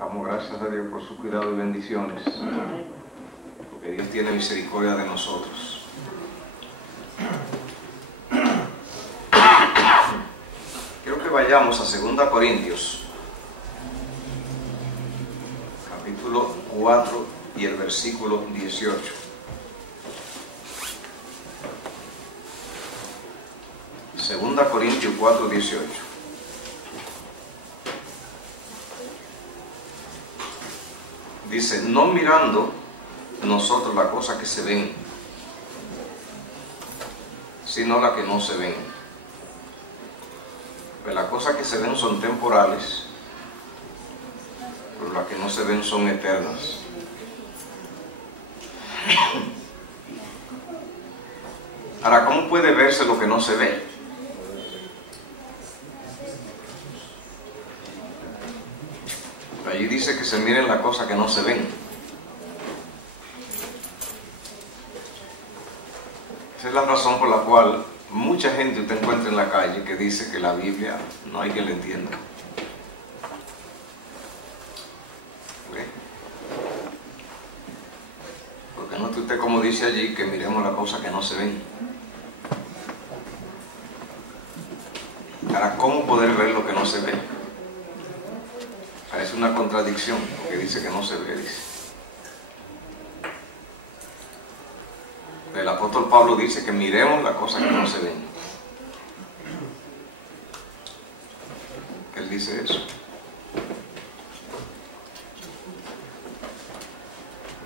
Damos gracias a Dios por su cuidado y bendiciones, porque Dios tiene misericordia de nosotros. Quiero que vayamos a 2 Corintios, capítulo 4 y el versículo 18. Segunda Corintios 4, 18. Dice: no mirando nosotros las cosas que se ven, sino las que no se ven. Pues las cosas que se ven son temporales, pero las que no se ven son eternas. Ahora, ¿cómo puede verse lo que no se ve? Allí dice que se miren las cosas que no se ven. Esa es la razón por la cual mucha gente usted encuentra en la calle que dice que la Biblia no hay que la entienda. ¿Okay? Porque no usted, como dice allí, que miremos las cosas que no se ven. Ahora, ¿cómo poder ver lo que no se ve? Es una contradicción, porque dice que no se ve, dice. El apóstol Pablo dice que miremos las cosas que no se ven. Él dice eso.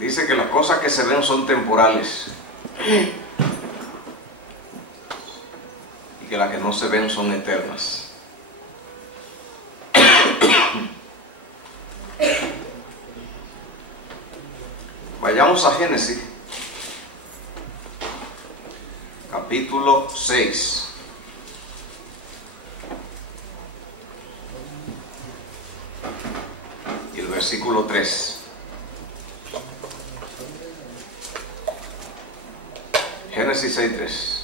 Dice que las cosas que se ven son temporales y que las que no se ven son eternas. Vayamos a Génesis, capítulo 6. Y el versículo 3. Génesis 6:3.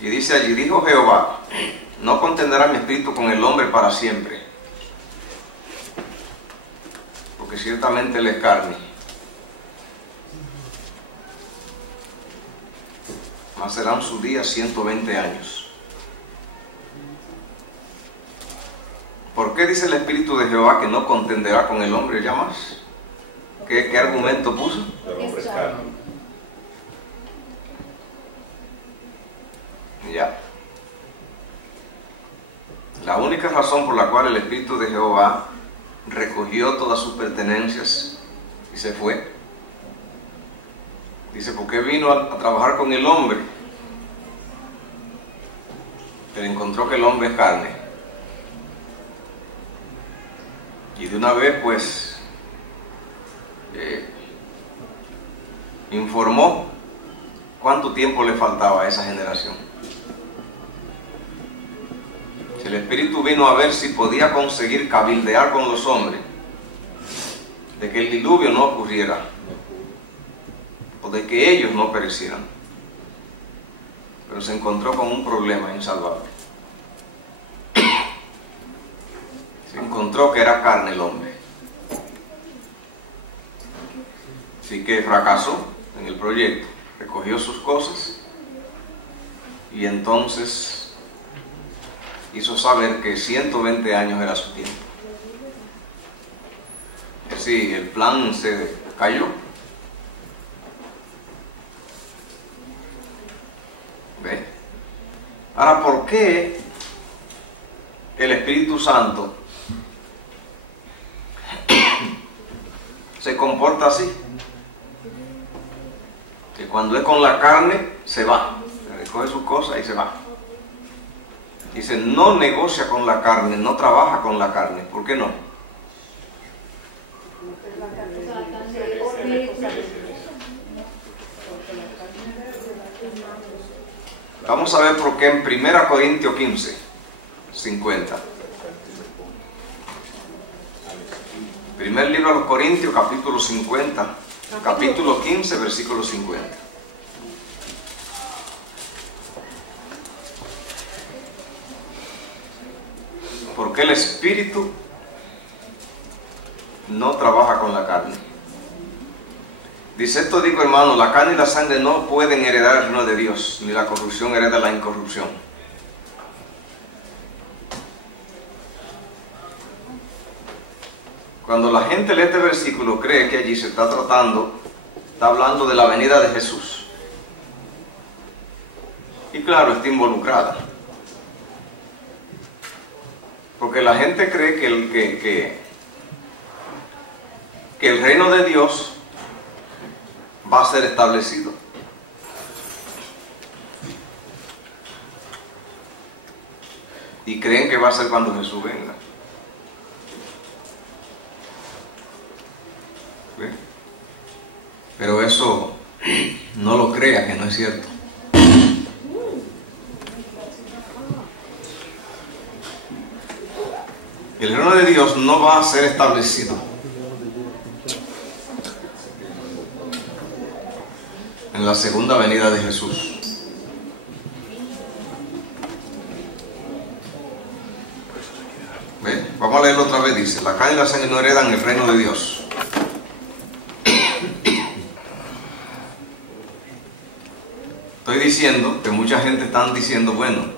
Y dice allí: dijo Jehová, no contenderá mi espíritu con el hombre para siempre, porque ciertamente él es carne, mas serán sus días 120 años. ¿Por qué dice el Espíritu de Jehová que no contenderá con el hombre ya más? ¿Qué argumento puso? El hombre es carne. Ya. La única razón por la cual el Espíritu de Jehová recogió todas sus pertenencias y se fue, dice, porque vino a trabajar con el hombre, pero encontró que el hombre es carne, y de una vez pues informó cuánto tiempo le faltaba a esa generación. El Espíritu vino a ver si podía conseguir cabildear con los hombres de que el diluvio no ocurriera o de que ellos no perecieran, pero se encontró con un problema insalvable. Se encontró que era carne el hombre, así que fracasó en el proyecto, recogió sus cosas y entonces hizo saber que 120 años era su tiempo. Es decir, el plan se cayó. ¿Ve? Ahora, ¿por qué el Espíritu Santo se comporta así? Que cuando es con la carne, se va, recoge sus cosas y se va. Dice, no negocia con la carne, no trabaja con la carne. ¿Por qué no? Vamos a ver por qué en 1 Corintios 15, 50. Primer libro de los Corintios, capítulo 50, capítulo 15, versículo 50. Porque el espíritu no trabaja con la carne. Dice, esto digo, hermano, la carne y la sangre no pueden heredar el reino de Dios, ni la corrupción hereda la incorrupción. Cuando la gente lee este versículo, cree que allí se está hablando de la venida de Jesús. Y claro, está involucrada. Porque la gente cree que el reino de Dios va a ser establecido. Y creen que va a ser cuando Jesús venga. ¿Ve? Pero eso no lo crea, que no es cierto. El reino de Dios no va a ser establecido en la segunda venida de Jesús. ¿Ve? Vamos a leerlo otra vez. Dice, la carne y la sangre no heredan el reino de Dios. Estoy diciendo que mucha gente está diciendo, bueno,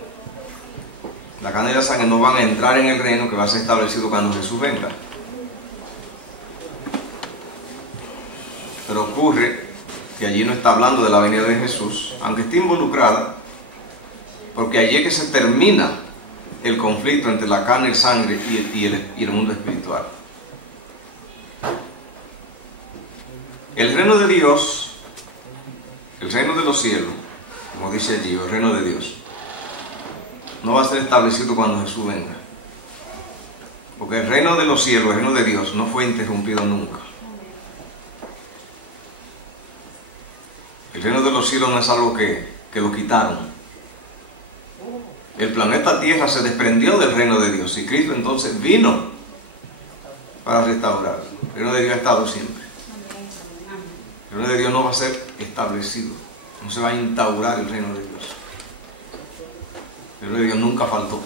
la carne y la sangre no van a entrar en el reino que va a ser establecido cuando Jesús venga. Pero ocurre que allí no está hablando de la venida de Jesús, aunque esté involucrada, porque allí es que se termina el conflicto entre la carne y la sangre y el mundo espiritual. El reino de Dios, el reino de los cielos, como dice allí, el reino de Dios, no va a ser establecido cuando Jesús venga. Porque el reino de los cielos, el reino de Dios, no fue interrumpido nunca. El reino de los cielos no es algo que lo quitaron. El planeta Tierra se desprendió del reino de Dios y Cristo entonces vino para restaurarlo. El reino de Dios ha estado siempre. El reino de Dios no va a ser establecido. No se va a instaurar el reino de Dios. El reino de Dios nunca faltó.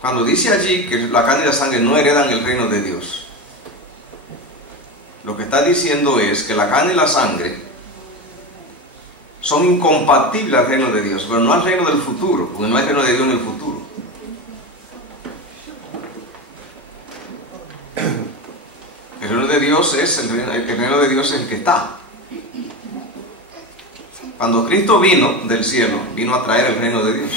Cuando dice allí que la carne y la sangre no heredan el reino de Dios, lo que está diciendo es que la carne y la sangre son incompatibles al reino de Dios, pero no al reino del futuro, porque no hay reino de Dios en el futuro. El reino de Dios es el reino de Dios es el que está. Cuando Cristo vino del cielo, vino a traer el reino de Dios.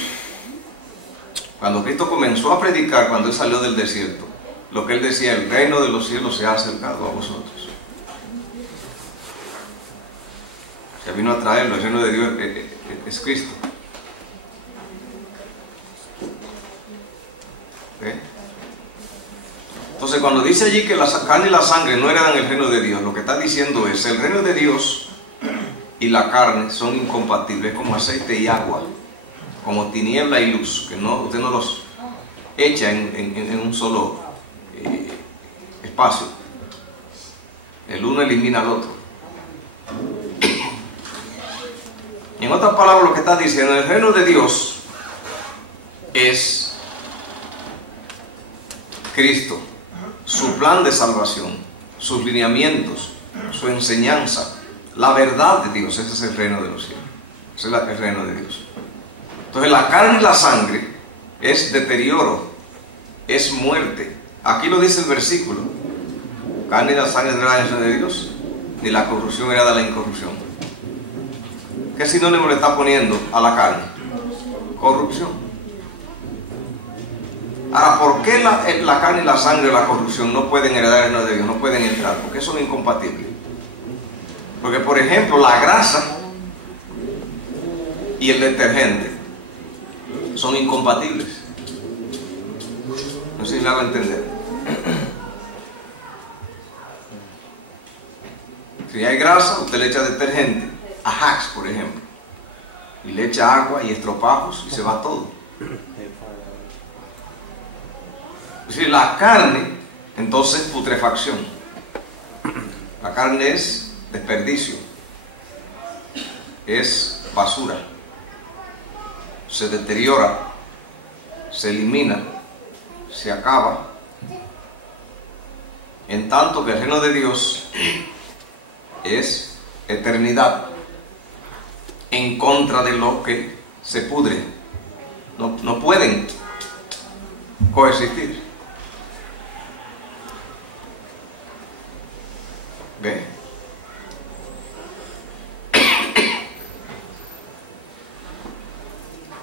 Cuando Cristo comenzó a predicar, cuando Él salió del desierto, lo que Él decía, el reino de los cielos se ha acercado a vosotros. Que vino a traerlo, el reino de Dios es Cristo. ¿Eh? Entonces, cuando dice allí que la carne y la sangre no heredan el reino de Dios, lo que está diciendo es, el reino de Dios y la carne son incompatibles, como aceite y agua, como tiniebla y luz, que no, usted no los echa en un solo espacio. El uno elimina al otro. En otras palabras, lo que está diciendo, el reino de Dios es Cristo, su plan de salvación, sus lineamientos, su enseñanza, la verdad de Dios. Ese es el reino de los cielos. Ese es el reino de Dios. Entonces, la carne y la sangre es deterioro, es muerte. Aquí lo dice el versículo. Carne y la sangre no heredan el reino de Dios, ni la corrupción hereda la incorrupción. ¿Qué sinónimo le está poniendo a la carne? Corrupción. Ahora, ¿por qué la carne y la sangre y la corrupción no pueden heredar el reino de Dios? No pueden entrar, porque son incompatibles. Porque, por ejemplo, la grasa y el detergente son incompatibles. No sé si me hago entender. Si hay grasa, usted le echa detergente, Ajax, por ejemplo, y le echa agua y estropajos y se va todo. Es decir, la carne, entonces, putrefacción. La carne es desperdicio, es basura, se deteriora se elimina, se acaba, en tanto que el reino de Dios es eternidad, en contra de lo que se pudre. No pueden coexistir. ¿Ve?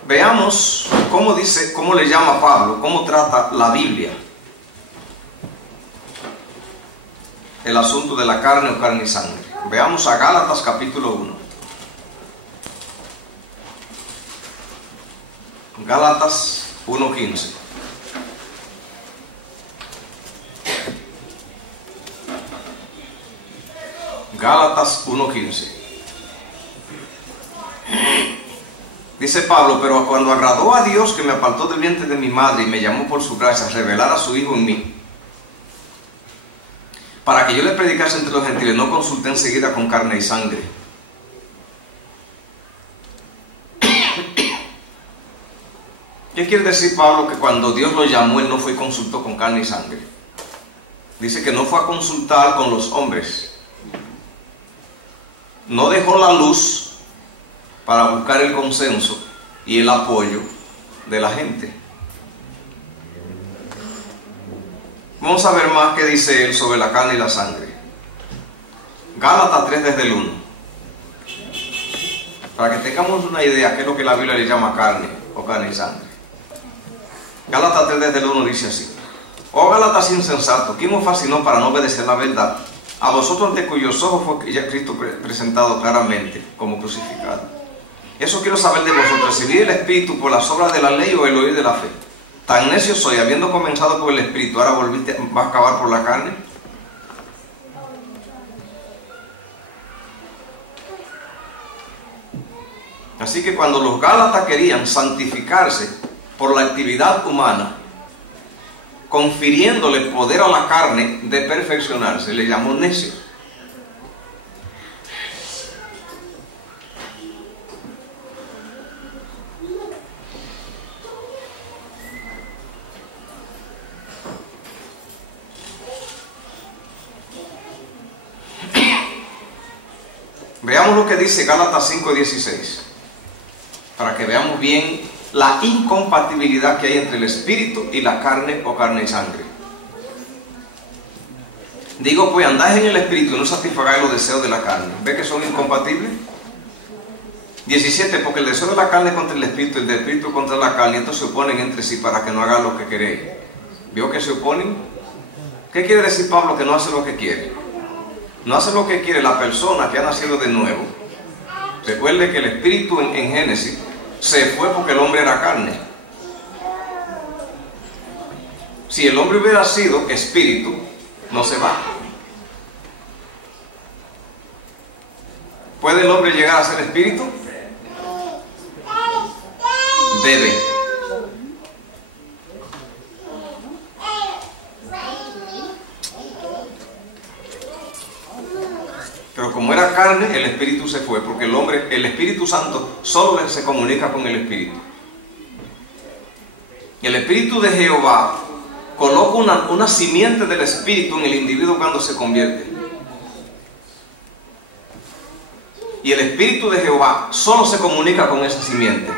Veamos cómo dice, cómo le llama Pablo, cómo trata la Biblia el asunto de la carne o carne y sangre. Veamos a Gálatas capítulo 1. Gálatas 1:15. Gálatas 1:15. Dice Pablo: pero cuando agradó a Dios, que me apartó del vientre de mi madre y me llamó por su gracia a revelar a su Hijo en mí, para que yo le predicase entre los gentiles, no consulté enseguida con carne y sangre. ¿Qué quiere decir Pablo? Que cuando Dios lo llamó, él no fue y consultó con carne y sangre. Dice que no fue a consultar con los hombres. No dejó la luz para buscar el consenso y el apoyo de la gente. Vamos a ver más qué dice él sobre la carne y la sangre. Gálatas 3 desde el 1. Para que tengamos una idea qué es lo que la Biblia le llama carne o carne y sangre. Gálatas 3 desde el 1 dice así: oh Gálatas insensatos, ¿quién os fascinó para no obedecer la verdad? A vosotros ante cuyos ojos fue ya Cristo presentado claramente como crucificado. Eso quiero saber de vosotros: ¿recibí el Espíritu por las obras de la ley o el oír de la fe? Tan necio soy, habiendo comenzado por el Espíritu, ahora vas a acabar por la carne. Así que cuando los Gálatas querían santificarse por la actividad humana, confiriéndole poder a la carne de perfeccionarse, le llamó necio. Veamos lo que dice Gálatas 5:16, para que veamos bien la incompatibilidad que hay entre el espíritu y la carne o carne y sangre. Digo, pues andáis en el espíritu y no satisfagáis los deseos de la carne. ¿Ve que son incompatibles? 17, porque el deseo de la carne contra el espíritu y el del espíritu contra la carne, entonces se oponen entre sí para que no hagan lo que queréis. ¿Vio que se oponen? ¿Qué quiere decir Pablo? Que no hace lo que quiere. No hace lo que quiere la persona que ha nacido de nuevo. Recuerde que el espíritu en Génesis se fue porque el hombre era carne. Si el hombre hubiera sido espíritu, no se va. ¿Puede el hombre llegar a ser espíritu? Debe. Pero como era carne, el espíritu se fue, porque el Espíritu Santo solo se comunica con el espíritu. El espíritu de Jehová coloca una simiente del espíritu en el individuo cuando se convierte. Y el espíritu de Jehová solo se comunica con esa simiente.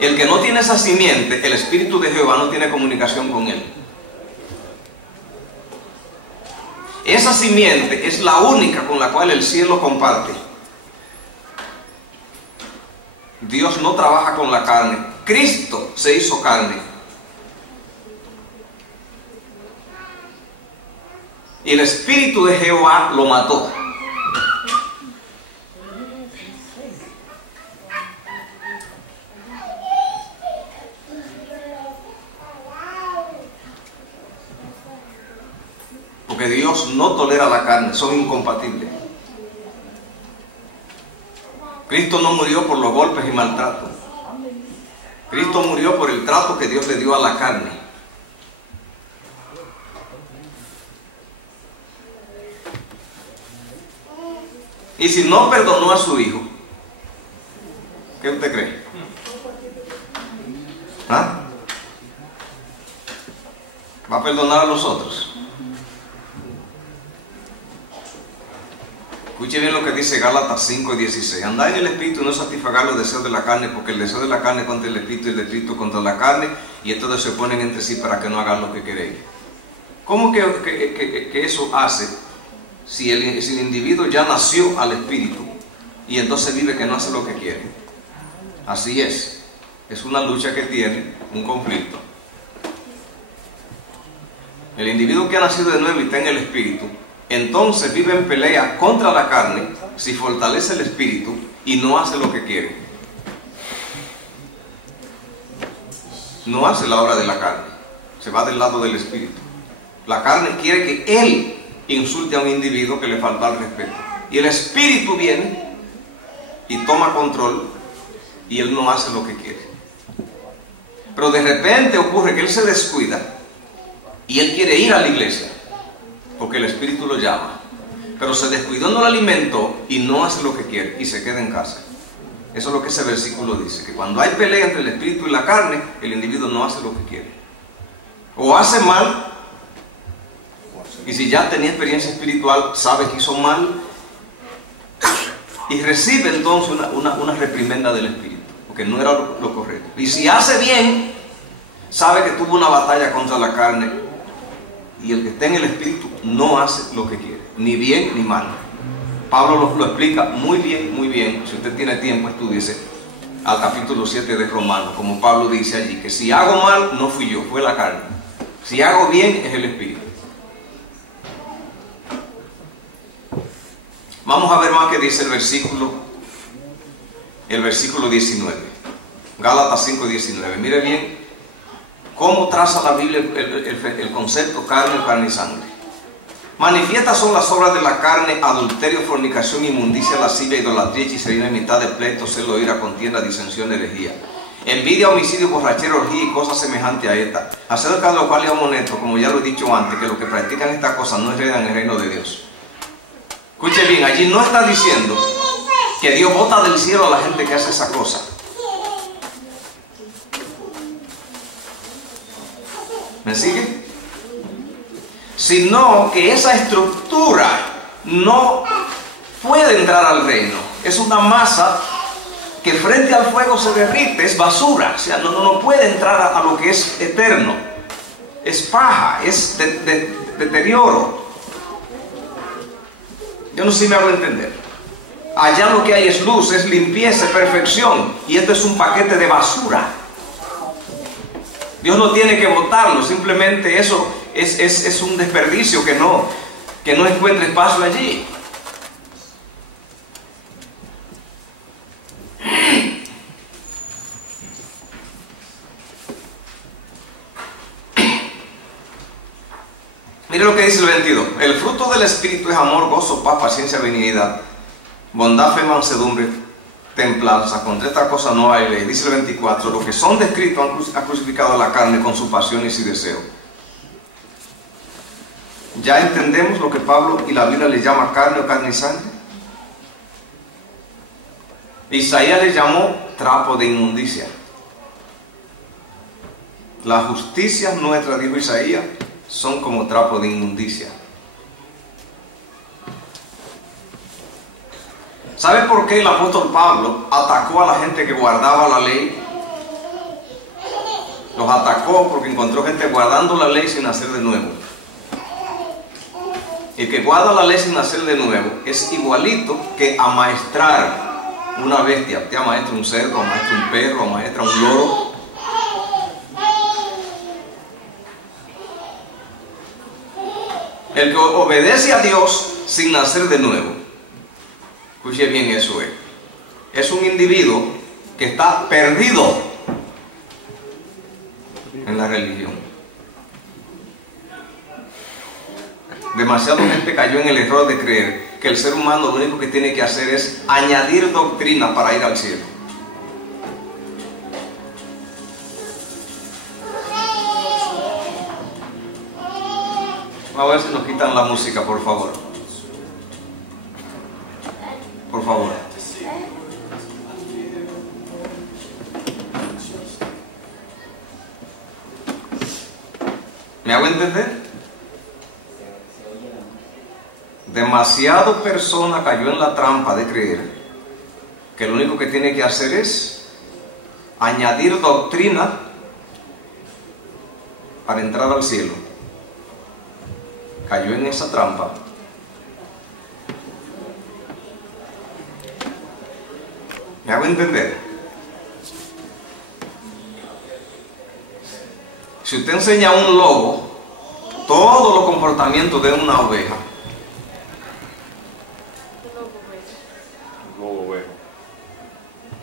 El que no tiene esa simiente, el espíritu de Jehová no tiene comunicación con él. Esa simiente es la única con la cual el cielo comparte. Dios no trabaja con la carne. Cristo se hizo carne. Y el espíritu de Jehová lo mató. Porque Dios no tolera la carne, son incompatibles. Cristo no murió por los golpes y maltratos. Cristo murió por el trato que Dios le dio a la carne. Y si no perdonó a su Hijo, ¿Qué usted cree? ¿Ah? ¿Va a perdonar a los otros? Escuche bien lo que dice Gálatas 5:16. Andad en el espíritu y no satisfagar los deseos de la carne, porque el deseo de la carne contra el espíritu y el espíritu contra la carne, y estos dos se oponen entre sí para que no hagan lo que queréis. ¿Cómo que eso hace si el individuo ya nació al espíritu y entonces vive que no hace lo que quiere? Así es una lucha que tiene un conflicto. El individuo que ha nacido de nuevo y está en el espíritu, entonces vive en pelea contra la carne si fortalece el espíritu y no hace lo que quiere. No hace la obra de la carne, se va del lado del espíritu. La carne quiere que él insulte a un individuo que le falta el respeto, y el espíritu viene y toma control y él no hace lo que quiere. Pero de repente ocurre que él se descuida y él quiere ir a la iglesia porque el espíritu lo llama, pero se descuidó, no lo alimentó y no hace lo que quiere y se queda en casa. Eso es lo que ese versículo dice, que cuando hay pelea entre el espíritu y la carne, el individuo no hace lo que quiere, o hace mal, y si ya tenía experiencia espiritual sabe que hizo mal y recibe entonces una reprimenda del espíritu porque no era lo correcto. Y si hace bien, sabe que tuvo una batalla contra la carne, y el que está en el espíritu no hace lo que quiere, ni bien ni mal. Pablo lo explica muy bien, muy bien. Si usted tiene tiempo, estúdiese al capítulo 7 de Romanos, como Pablo dice allí, que si hago mal, no fui yo, fue la carne. Si hago bien, es el espíritu. Vamos a ver más que dice el versículo 19. Gálatas 5:19. Mire bien cómo traza la Biblia el concepto carne y sangre. Manifiestas son las obras de la carne: adulterio, fornicación, inmundicia, lascivia, idolatría, hechicería, enemistad, de pleito, celo, ira, contienda, disensión, herejía, envidia, homicidio, borrachera, orgía y cosas semejantes a esta, acerca de lo cual le amonesto, como ya lo he dicho antes, que los que practican estas cosas no heredan el reino de Dios. Escuche bien, allí no está diciendo que Dios bota del cielo a la gente que hace esa cosa. ¿Me sigue? Sino que esa estructura no puede entrar al reino. Es una masa que frente al fuego se derrite, es basura. O sea, no puede entrar a lo que es eterno. Es paja, es deterioro. Yo no sé si me hago entender. Allá lo que hay es luz, es limpieza, es perfección. Y esto es un paquete de basura. Dios no tiene que botarlo, simplemente eso es un desperdicio que no encuentra espacio allí. Mire lo que dice el 22. El fruto del Espíritu es amor, gozo, paz, paciencia, benignidad, bondad, fe, mansedumbre, templanza. Contra esta cosa no hay ley. Dice el 24. Los que son descritos han crucificado a la carne con sus pasiones y deseos. ¿Ya entendemos lo que Pablo y la Biblia le llama carne o carne y sangre? Isaías le llamó trapo de inmundicia. Las justicias nuestras, dijo Isaías, son como trapo de inmundicia. ¿Sabe por qué el apóstol Pablo atacó a la gente que guardaba la ley? Los atacó porque encontró gente guardando la ley sin nacer de nuevo. El que guarda la ley sin nacer de nuevo es igualito que amaestrar una bestia. Usted amaestra un cerdo, amaestra un perro, amaestra un loro. El que obedece a Dios sin nacer de nuevo, escuche bien, eso es un individuo que está perdido en la religión. Demasiada gente cayó en el error de creer que el ser humano lo único que tiene que hacer es añadir doctrina para ir al cielo. A ver si nos quitan la música, por favor. Por favor. ¿Me hago entender? Demasiado persona cayó en la trampa de creer que lo único que tiene que hacer es añadir doctrina para entrar al cielo. Cayó en esa trampa. ¿Me hago entender? Si usted enseña a un lobo todos los comportamientos de una oveja,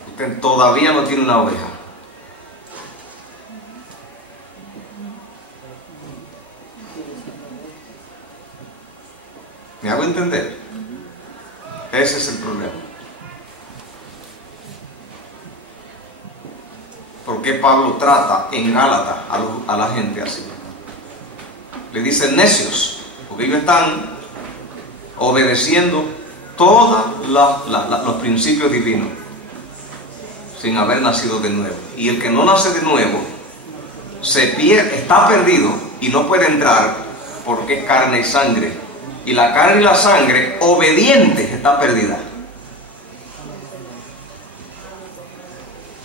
usted todavía no tiene una oveja. ¿Me hago entender? Ese es el problema. ¿Por qué Pablo trata en Gálatas a la gente así? Le dicen necios, porque ellos están obedeciendo todos los principios divinos sin haber nacido de nuevo. Y el que no nace de nuevo se pierde, está perdido y no puede entrar porque es carne y sangre. Y la carne y la sangre obediente está perdida.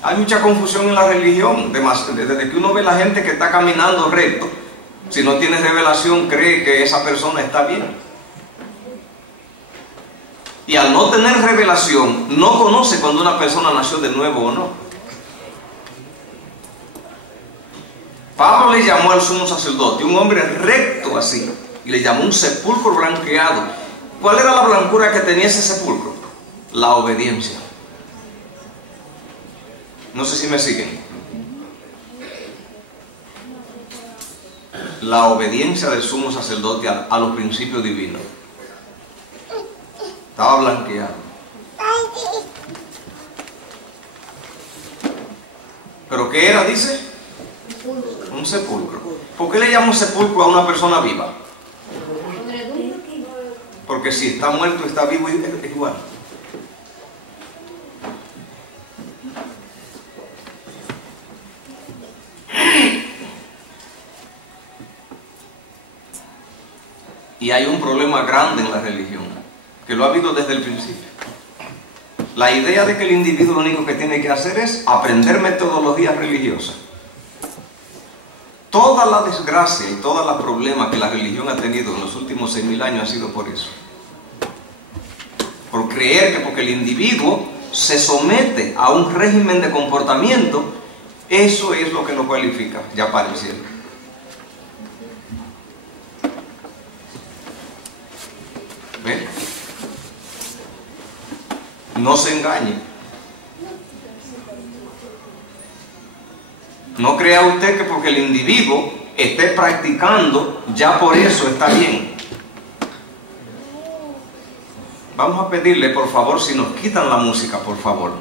Hay mucha confusión en la religión. Desde que uno ve a la gente que está caminando recto, si no tiene revelación, cree que esa persona está bien. Y al no tener revelación, no conoce cuando una persona nació de nuevo o no. Pablo le llamó al sumo sacerdote un hombre recto así, y le llamó un sepulcro blanqueado. ¿Cuál era la blancura que tenía ese sepulcro? La obediencia. No sé si me siguen. La obediencia del sumo sacerdote a los principios divinos. Estaba blanqueado. ¿Pero qué era, dice? Un sepulcro. ¿Por qué le llamo sepulcro a una persona viva? Porque si está muerto, está vivo, es igual. Y hay un problema grande en la religión, que lo ha habido desde el principio. La idea de que el individuo lo único que tiene que hacer es aprender metodologías religiosas. Toda la desgracia y todos los problemas que la religión ha tenido en los últimos 6.000 años ha sido por eso. Por creer que porque el individuo se somete a un régimen de comportamiento, eso es lo que lo cualifica ya para el cielo. ¿Ven? No se engañe. No crea usted que porque el individuo esté practicando, ya por eso está bien. Vamos a pedirle, por favor, si nos quitan la música, por favor.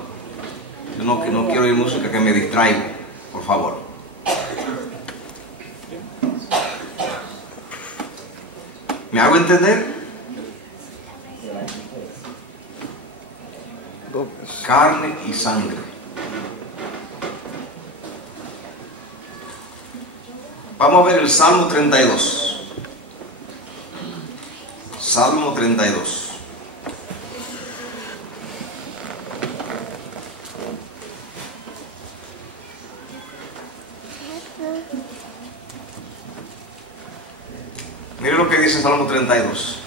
Yo no quiero oír música que me distraiga, por favor. ¿Me hago entender? Carne y sangre. Vamos a ver el Salmo 32. Salmo 32. Mire lo que dice Salmo 32.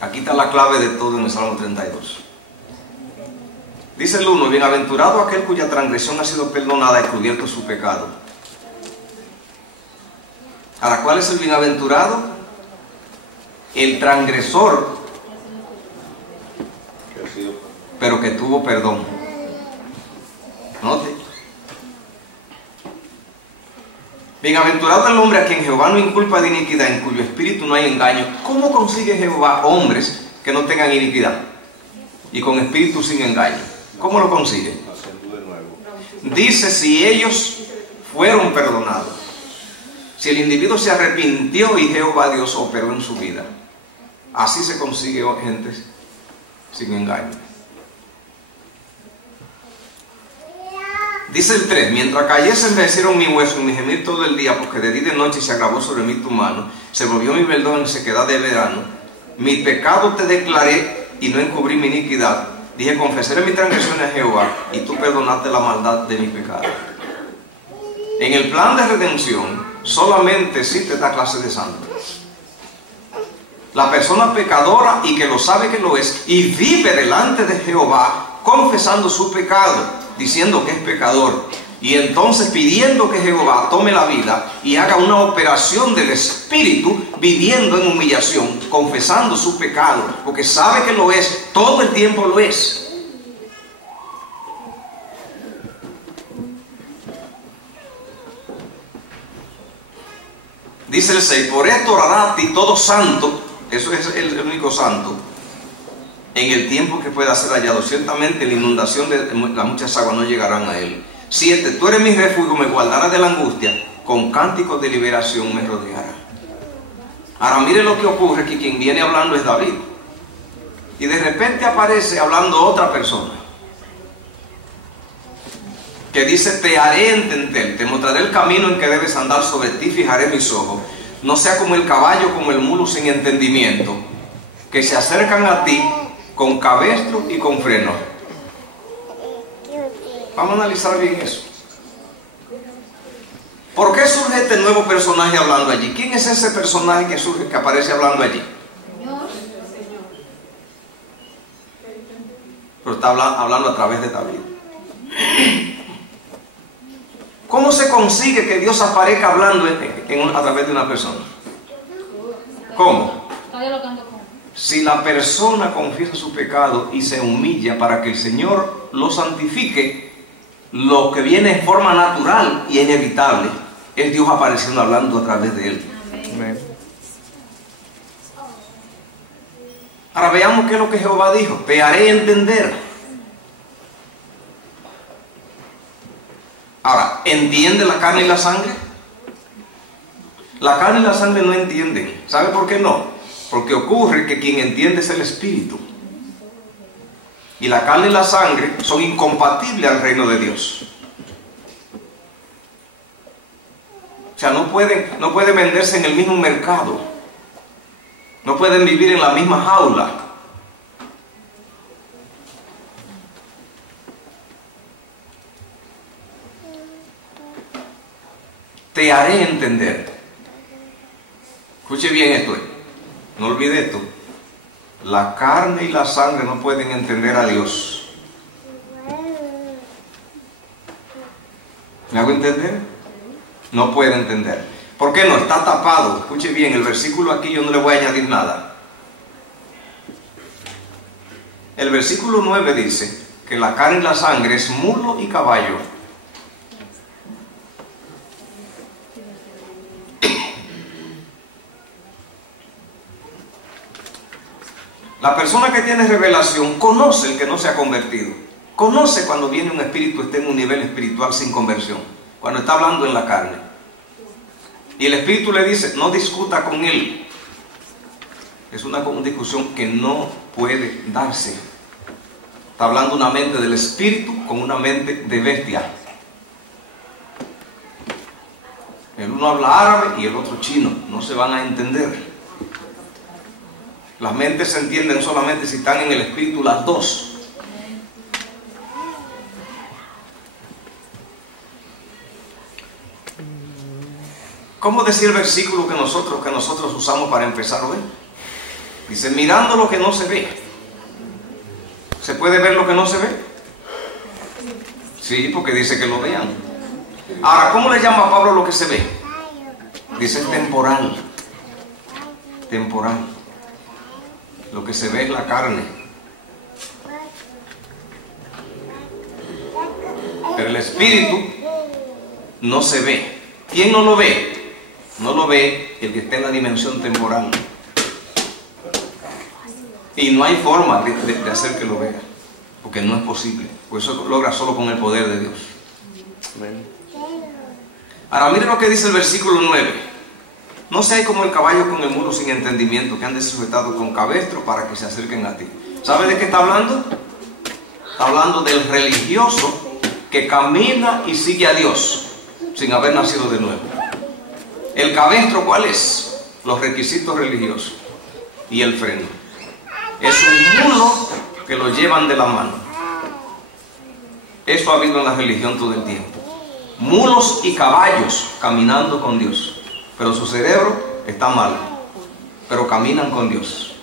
Aquí está la clave de todo en el Salmo 32. Dice el 1: bienaventurado aquel cuya transgresión ha sido perdonada y cubierto su pecado. Ahora, ¿cuál es el bienaventurado? El transgresor, pero que tuvo perdón. Note. Bienaventurado el hombre a quien Jehová no inculpa de iniquidad, en cuyo espíritu no hay engaño. ¿Cómo consigue Jehová hombres que no tengan iniquidad y con espíritu sin engaño? ¿Cómo lo consigue? Dice, si ellos fueron perdonados, si el individuo se arrepintió y Jehová Dios operó en su vida. Así se consigue gente sin engaño. Dice el 3, mientras cayese envejecieron mi hueso y mi gemir todo el día, porque de día y de noche se agravó sobre mí tu mano, se volvió mi verdor en sequedad de verano. Mi pecado te declaré y no encubrí mi iniquidad. Dije, confesaré mis transgresiones a Jehová, y tú perdonaste la maldad de mi pecado. En el plan de redención solamente existe esta clase de santos: la persona pecadora y que lo sabe que lo es, y vive delante de Jehová confesando su pecado, diciendo que es pecador, y entonces pidiendo que Jehová tome la vida y haga una operación del Espíritu, viviendo en humillación, confesando su pecado, porque sabe que lo es, todo el tiempo lo es. Dice el 6, por esto orará a ti todo santo, eso es el único santo, en el tiempo que pueda ser hallado. Ciertamente la inundación de las muchas aguas no llegarán a él. 7, tú eres mi refugio, me guardarás de la angustia, con cánticos de liberación me rodeará. Ahora mire lo que ocurre, que quien viene hablando es David, y de repente aparece hablando otra persona, que dice, te haré entender, te mostraré el camino en que debes andar, sobre ti fijaré mis ojos. No sea como el caballo, como el mulo sin entendimiento, que se acercan a ti con cabestro y con freno. Vamos a analizar bien eso. ¿Por qué surge este nuevo personaje hablando allí? ¿Quién es ese personaje que surge, que aparece hablando allí? Pero está hablando a través de David. ¿Cómo se consigue que Dios aparezca hablando a través de una persona? ¿Cómo? Si la persona confiesa su pecado y se humilla para que el Señor lo santifique, lo que viene en forma natural y inevitable es Dios apareciendo hablando a través de él. Amén. Ahora veamos qué es lo que Jehová dijo: te haré entender. Ahora, ¿entiende la carne y la sangre? La carne y la sangre no entienden. ¿Sabe por qué no? Porque ocurre que quien entiende es el Espíritu. Y la carne y la sangre son incompatibles al reino de Dios. O sea, no pueden venderse en el mismo mercado. No pueden vivir en la misma jaula. Te haré entender. Escuche bien esto. No olvide esto. La carne y la sangre no pueden entender a Dios. ¿Me hago entender? No puede entender. ¿Por qué no? Está tapado. Escuche bien, el versículo aquí yo no le voy a añadir nada. El versículo 9 dice que la carne y la sangre es mulo y caballo. La persona que tiene revelación conoce el que no se ha convertido. Conoce cuando viene un espíritu, esté en un nivel espiritual sin conversión, cuando está hablando en la carne. Y el espíritu le dice, no discuta con él. Es una discusión que no puede darse. Está hablando una mente del espíritu con una mente de bestia. El uno habla árabe y el otro chino. No se van a entender. Las mentes se entienden solamente si están en el espíritu las dos. ¿Cómo decía el versículo que nosotros usamos para empezar hoy? Dice, mirando lo que no se ve. ¿Se puede ver lo que no se ve? Sí, porque dice que lo vean. Ahora, ¿cómo le llama a Pablo lo que se ve? Dice temporal. Temporal. Lo que se ve es la carne. Pero el espíritu no se ve. ¿Quién no lo ve? No lo ve el que está en la dimensión temporal. Y no hay forma de hacer que lo vea, porque no es posible. Por eso lo logra solo con el poder de Dios. Ahora mire lo que dice el versículo 9. No seas como el caballo con el mulo sin entendimiento, que han sujetado con cabestro para que se acerquen a ti. ¿Sabe de qué está hablando? Está hablando del religioso que camina y sigue a Dios sin haber nacido de nuevo. ¿El cabestro cuál es? Los requisitos religiosos y el freno. Es un mulo que lo llevan de la mano. Esto ha habido en la religión todo el tiempo. Mulos y caballos caminando con Dios, pero su cerebro está mal, pero caminan con Dios.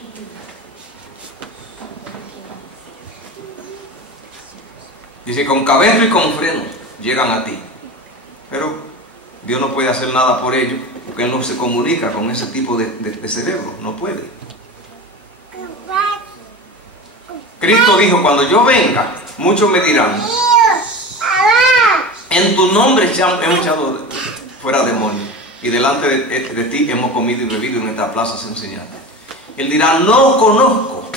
Dice, con cabestro y con freno llegan a ti, pero Dios no puede hacer nada por ello, porque Él no se comunica con ese tipo de cerebro, no puede. Cristo dijo, cuando yo venga, muchos me dirán, en tu nombre hemos echado fuera demonios, y delante de ti hemos comido y bebido en esta plaza sin enseñar. Él dirá, no os conozco,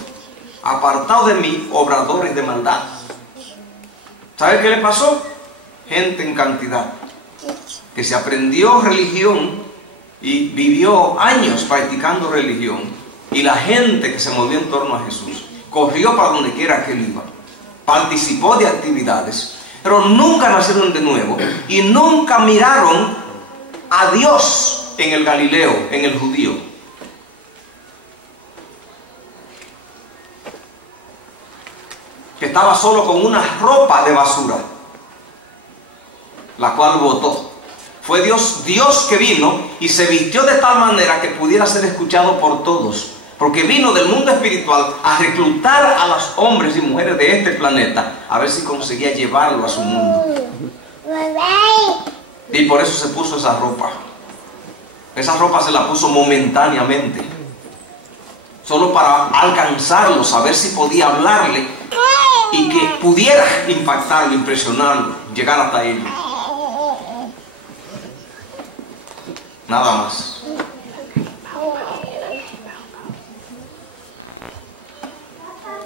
apartados de mí, obradores de maldad. ¿Sabe qué le pasó? Gente en cantidad, que se aprendió religión y vivió años practicando religión, y la gente que se movió en torno a Jesús, corrió para donde quiera que él iba, participó de actividades, pero nunca nacieron de nuevo y nunca miraron a Dios en el Galileo, en el judío. Que estaba solo con una ropa de basura, la cual botó. Fue Dios que vino y se vistió de tal manera que pudiera ser escuchado por todos, porque vino del mundo espiritual a reclutar a los hombres y mujeres de este planeta, a ver si conseguía llevarlo a su mundo. Y por eso se puso esa ropa. Esa ropa se la puso momentáneamente, solo para alcanzarlo, saber si podía hablarle y que pudiera impactarlo, impresionarlo, llegar hasta ello. Nada más.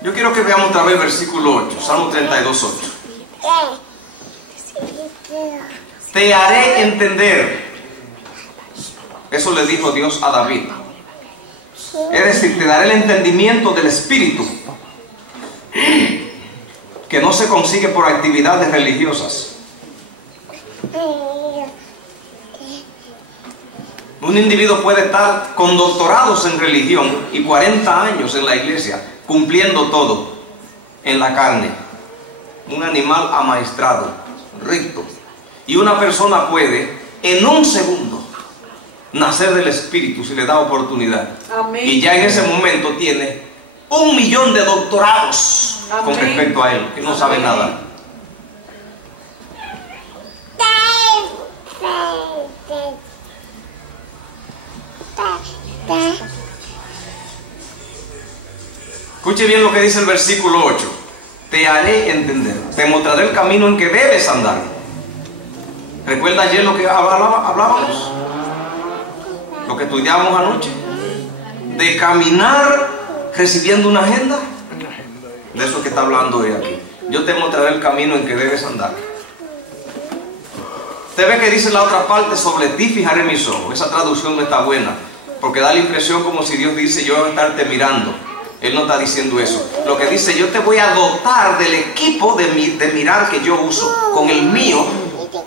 Yo quiero que veamos otra vez el versículo 8, Salmo 32, 8. Te haré entender. Eso le dijo Dios a David. Es decir, te daré el entendimiento del Espíritu, que no se consigue por actividades religiosas. Un individuo puede estar con doctorados en religión y 40 años en la iglesia, cumpliendo todo en la carne. Un animal amaestrado, recto. Y una persona puede, en un segundo, nacer del Espíritu si le da oportunidad. Amén. Y ya en ese momento tiene 1 millón de doctorados. Amén. Con respecto a él, que no sabe nada. Escuche bien lo que dice el versículo 8. Te haré entender, te mostraré el camino en que debes andar. ¿Recuerda ayer lo que hablábamos? Lo que estudiábamos anoche. De caminar recibiendo una agenda. De eso que está hablando hoy aquí. Yo te mostraré el camino en que debes andar. Usted ve que dice la otra parte, sobre ti fijaré mis ojos. Esa traducción no está buena, porque da la impresión como si Dios dice, yo voy a estarte mirando. Él no está diciendo eso. Lo que dice, yo te voy a dotar del equipo de mirar que yo uso. Con el mío,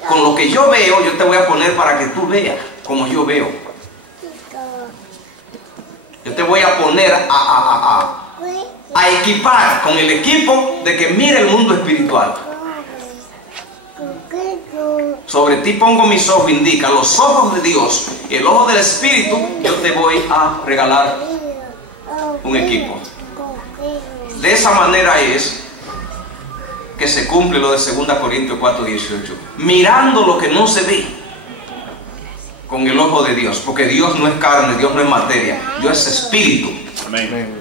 con lo que yo veo, yo te voy a poner para que tú veas como yo veo. Yo te voy a poner a equipar con el equipo de que mire el mundo espiritual. Sobre ti pongo mis ojos, indica los ojos de Dios y el ojo del Espíritu. Yo te voy a regalar un equipo. De esa manera es que se cumple lo de 2 Corintios 4:18. Mirando lo que no se ve con el ojo de Dios, porque Dios no es carne, Dios no es materia, Dios es espíritu. Amén.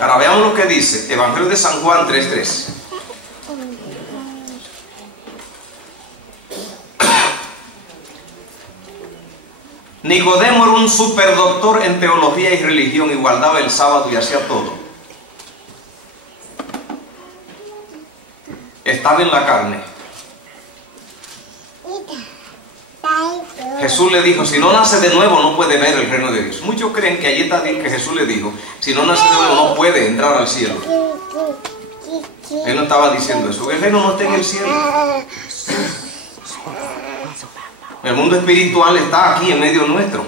Ahora veamos lo que dice Evangelio de San Juan 3:3. Nicodemo era un superdoctor en teología y religión y guardaba el sábado y hacía todo. Estaba en la carne. Jesús le dijo, si no nace de nuevo no puede ver el reino de Dios. Muchos creen que allí está bien que Jesús le dijo, si no nace de nuevo no puede entrar al cielo. Él no estaba diciendo eso, el reino no está en el cielo. El mundo espiritual está aquí en medio nuestro.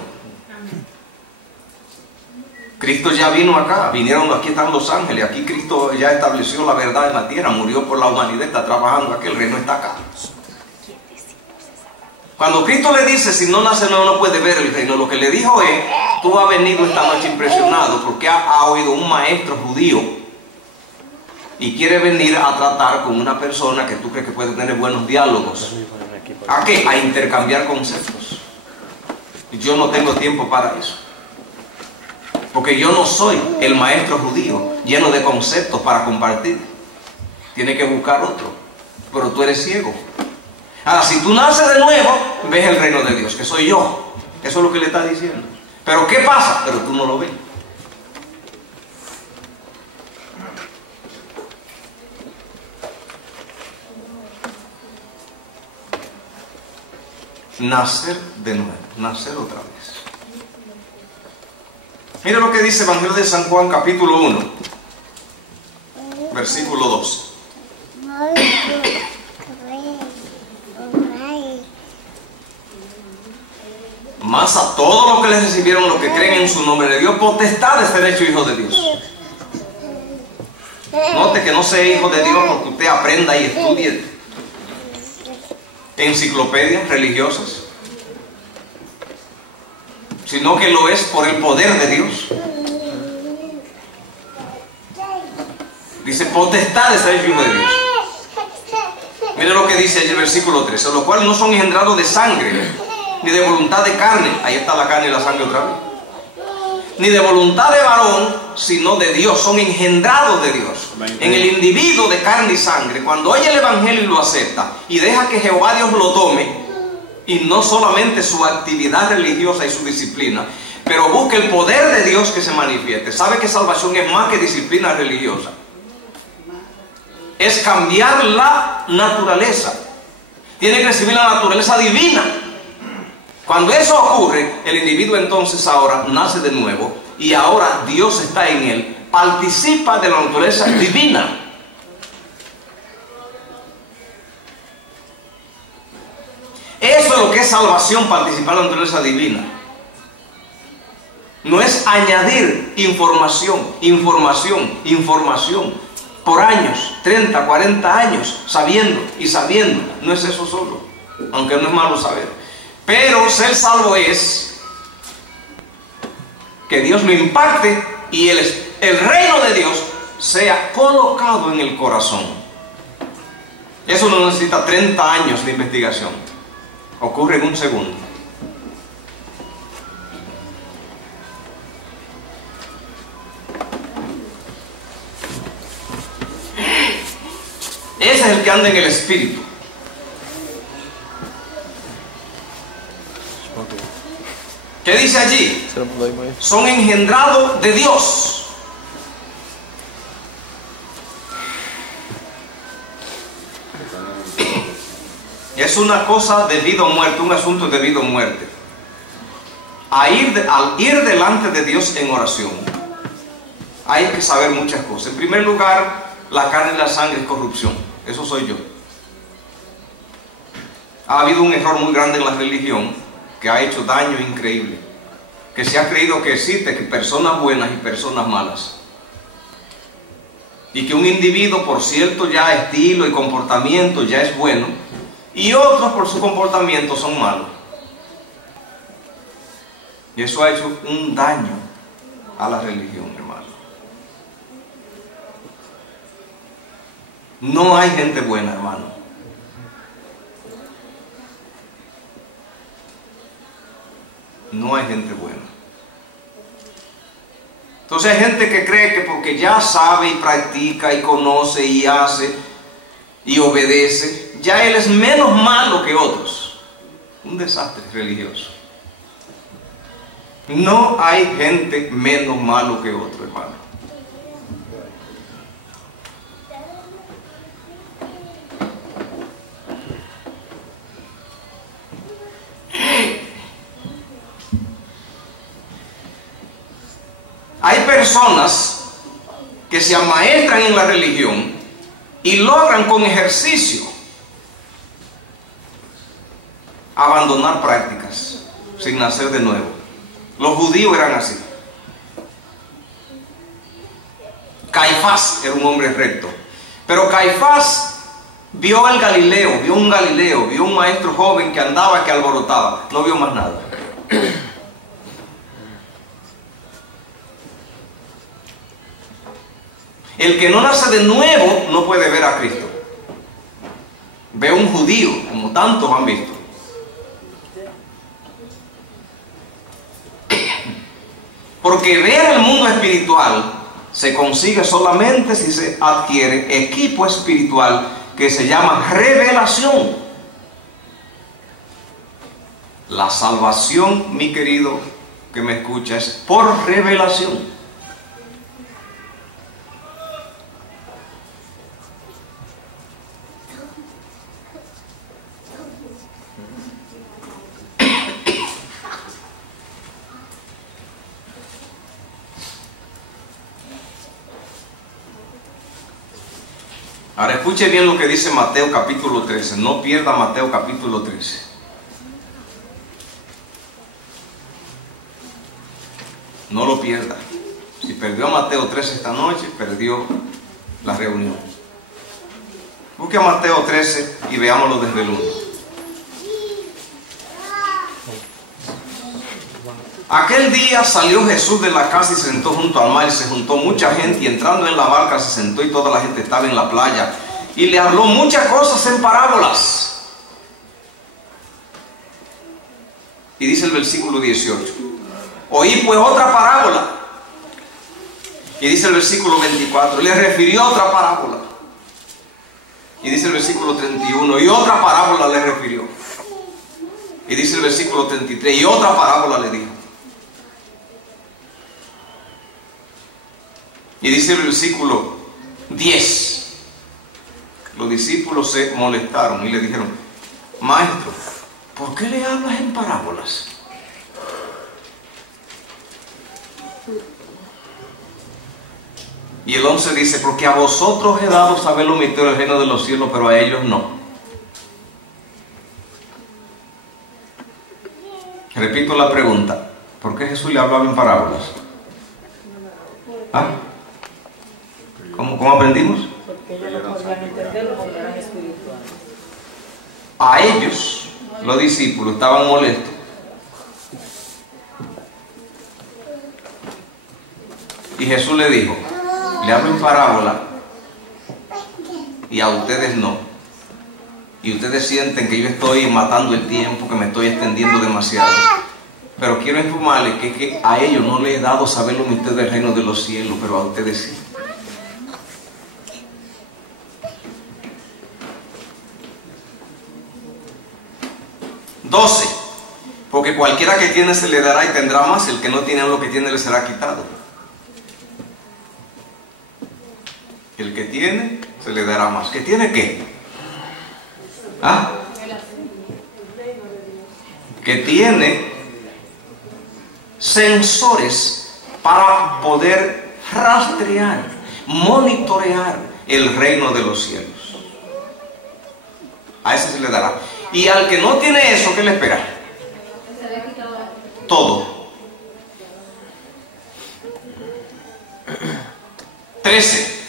Cristo ya vino acá, vinieron, aquí están los ángeles, aquí Cristo ya estableció la verdad en la tierra, murió por la humanidad, está trabajando aquí, el reino está acá. Cuando Cristo le dice, si no nace nuevo no puede ver el reino, lo que le dijo es, tú has venido esta noche impresionado porque ha oído un maestro judío y quiere venir a tratar con una persona que tú crees que puede tener buenos diálogos. ¿A qué? A intercambiar conceptos. Yo no tengo tiempo para eso. Porque yo no soy el maestro judío lleno de conceptos para compartir. Tiene que buscar otro. Pero tú eres ciego. Ahora, si tú naces de nuevo, ves el reino de Dios, que soy yo. Eso es lo que le está diciendo. Pero ¿qué pasa? Pero tú no lo ves. Nacer de nuevo, nacer otra vez. Mira lo que dice Evangelio de San Juan, capítulo 1, versículo 12. Mas a todos los que les recibieron, los que creen en su nombre, le dio potestad de ser hecho hijo de Dios. Note que no sea hijo de Dios porque usted aprenda y estudie enciclopedias religiosas, sino que lo es por el poder de Dios. Dice potestad de ser hijo de Dios. Mire lo que dice allí el versículo 13, los cuales no son engendrados de sangre, ni de voluntad de carne, ahí está la carne y la sangre otra vez, ni de voluntad de varón, sino de Dios, son engendrados de Dios. En el individuo de carne y sangre, cuando oye el evangelio y lo acepta, y deja que Jehová Dios lo tome, y no solamente su actividad religiosa y su disciplina, pero busque el poder de Dios que se manifieste. Sabe que salvación es más que disciplina religiosa. Es cambiar la naturaleza. Tiene que recibir la naturaleza divina. Cuando eso ocurre, el individuo entonces ahora nace de nuevo y ahora Dios está en él, participa de la naturaleza divina. Eso es lo que es salvación, participar de la naturaleza divina. No es añadir información, por años, 30, 40 años, sabiendo y sabiendo. No es eso solo, aunque no es malo saber. Pero ser salvo es que Dios lo impacte y el reino de Dios sea colocado en el corazón. Eso no necesita 30 años de investigación. Ocurre en un segundo. Ese es el que anda en el Espíritu. ¿Qué dice allí? Son engendrados de Dios. Es una cosa de vida o muerte, un asunto de vida o muerte. Al ir delante de Dios en oración, hay que saber muchas cosas. En primer lugar, la carne y la sangre es corrupción. Eso soy yo. Ha habido un error muy grande en la religión que ha hecho daño increíble. Que se ha creído que existe que personas buenas y personas malas. Y que un individuo por cierto ya estilo y comportamiento ya es bueno y otros por su comportamiento son malos. Y eso ha hecho un daño a la religión, hermano. No hay gente buena, hermano. No hay gente buena. Entonces hay gente que cree que porque ya sabe y practica y conoce y hace y obedece, ya él es menos malo que otros. Un desastre religioso. No hay gente menos malo que otro, hermano. personas que se amaestran en la religión y logran con ejercicio abandonar prácticas sin nacer de nuevo. Los judíos eran así. Caifás era un hombre recto, pero Caifás vio un Galileo, vio un maestro joven que andaba, que alborotaba, no vio más nada. El que no nace de nuevo no puede ver a Cristo. Ve un judío, como tantos han visto. Porque ver el mundo espiritual se consigue solamente si se adquiere equipo espiritual que se llama revelación. La salvación, mi querido que me escucha, es por revelación. Ahora escuche bien lo que dice Mateo capítulo 13. No pierda Mateo capítulo 13. No lo pierda. Si perdió a Mateo 13 esta noche, perdió la reunión. Busque a Mateo 13 y veámoslo desde el 1. Aquel día salió Jesús de la casa y se sentó junto al mar, y se juntó mucha gente, y entrando en la barca se sentó, y toda la gente estaba en la playa, y le habló muchas cosas en parábolas. Y dice el versículo 18: oí pues otra parábola. Y dice el versículo 24: le refirió otra parábola. Y dice el versículo 31: y otra parábola le refirió. Y dice el versículo 33: y otra parábola le dijo. Y dice el versículo 10: los discípulos se molestaron y le dijeron: maestro, ¿por qué le hablas en parábolas? Y el 11 dice: porque a vosotros he dado saber los misterios del reino de los cielos, pero a ellos no. Repito la pregunta: ¿por qué Jesús le hablaba en parábolas? ¿Ah? ¿Cómo aprendimos? Porque ellos no podían entenderlo porque eran espirituales. A ellos, los discípulos, estaban molestos. Y Jesús le dijo: le hablo en parábola y a ustedes no. Y ustedes sienten que yo estoy matando el tiempo, que me estoy extendiendo demasiado. Pero quiero informarles que a ellos no les he dado saber los misterios del reino de los cielos, pero a ustedes sí. Porque cualquiera que tiene se le dará y tendrá más, el que no tiene lo que tiene le será quitado. El que tiene se le dará más. ¿Qué tiene qué? ¿Ah? Que tiene sensores para poder rastrear, monitorear el reino de los cielos. A ese se le dará. Y al que no tiene eso, ¿qué le espera? Todo. 13.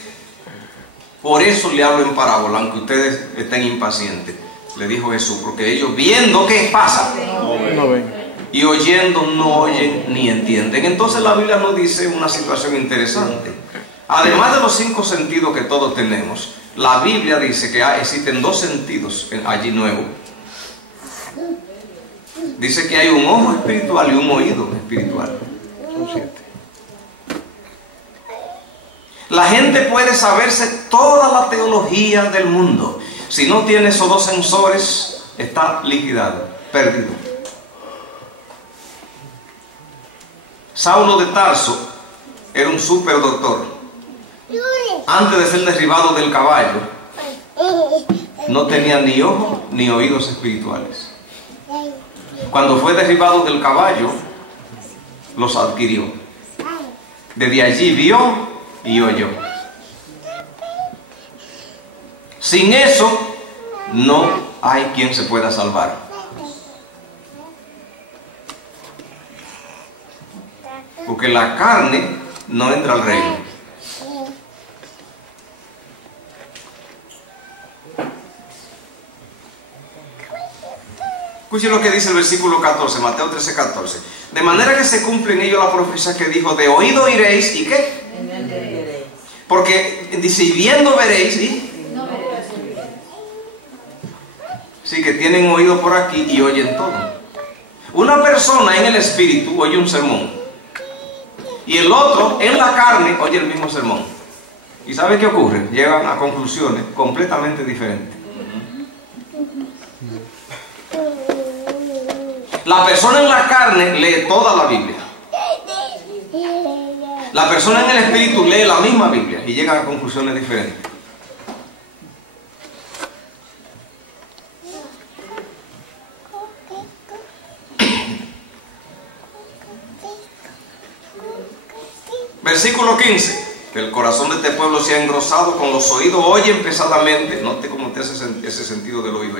Por eso le hablo en parábola, aunque ustedes estén impacientes. Le dijo Jesús, porque ellos viendo, ¿qué pasa? No ven. Y oyendo no oyen ni entienden. Entonces la Biblia nos dice una situación interesante. Además de los 5 sentidos que todos tenemos, la Biblia dice que existen 2 sentidos allí nuevos. Dice que hay un ojo espiritual y un oído espiritual. Son 7. La gente puede saberse toda la teología del mundo. Si no tiene esos 2 sensores, está liquidado, perdido. Saulo de Tarso era un superdoctor. Antes de ser derribado del caballo, no tenía ni ojos ni oídos espirituales. Cuando fue derribado del caballo, los adquirió. Desde allí vio y oyó. Sin eso, no hay quien se pueda salvar. Porque la carne no entra al reino. Escuchen lo que dice el versículo 14, Mateo 13, 14. De manera que se cumple en ello la profecía que dijo, de oído iréis, ¿y qué? Porque dice, y viendo veréis, ¿y? No veréis. Sí, que tienen oído por aquí y oyen todo. Una persona en el espíritu oye un sermón. Y el otro, en la carne, oye el mismo sermón. ¿Y sabe qué ocurre? Llegan a conclusiones completamente diferentes. La persona en la carne lee toda la Biblia. La persona en el espíritu lee la misma Biblia y llegan a conclusiones diferentes. Versículo 15. Que el corazón de este pueblo se ha engrosado, con los oídos oyen pesadamente. Note cómo está ese sentido del oído.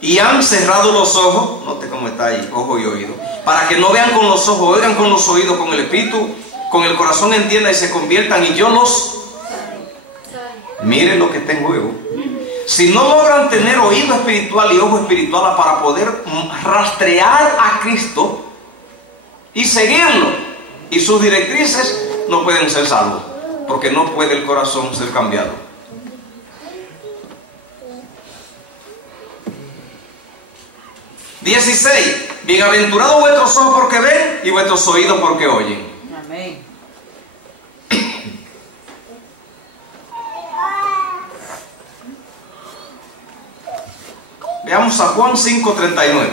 Y han cerrado los ojos, note cómo está ahí, ojo y oído, para que no vean con los ojos, oigan con los oídos, con el espíritu, con el corazón entiendan y se conviertan, y yo los... Miren lo que está en juego. Si no logran tener oído espiritual y ojo espiritual para poder rastrear a Cristo y seguirlo y sus directrices, no pueden ser salvos, porque no puede el corazón ser cambiado. Bienaventurados vuestros ojos porque ven y vuestros oídos porque oyen. Amén. Veamos a Juan 5:39.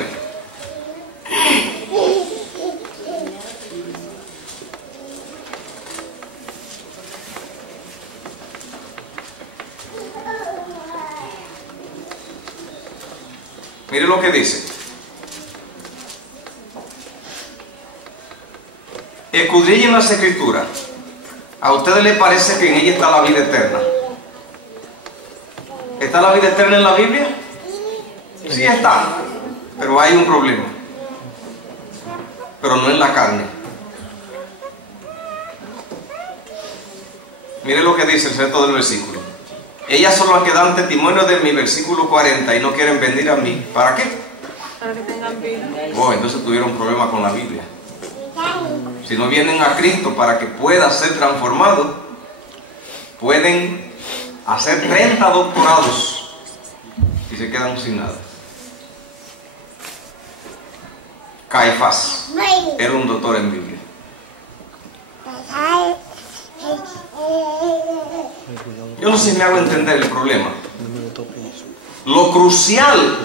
Mire lo que dice. Escudriñen las escrituras. ¿A ustedes les parece que en ella está la vida eterna? ¿Está la vida eterna en la Biblia? Sí está, pero hay un problema. Pero no en la carne. Mire lo que dice el resto del versículo. Ellas son las que dan testimonio de mi versículo 40 y no quieren venir a mí. ¿Para qué? Para que tengan vida. Oh, entonces tuvieron problema con la Biblia. Si no vienen a Cristo para que pueda ser transformado, pueden hacer 30 doctorados y se quedan sin nada. Caifás era un doctor en Biblia. Yo no sé si me hago entender el problema. Lo crucial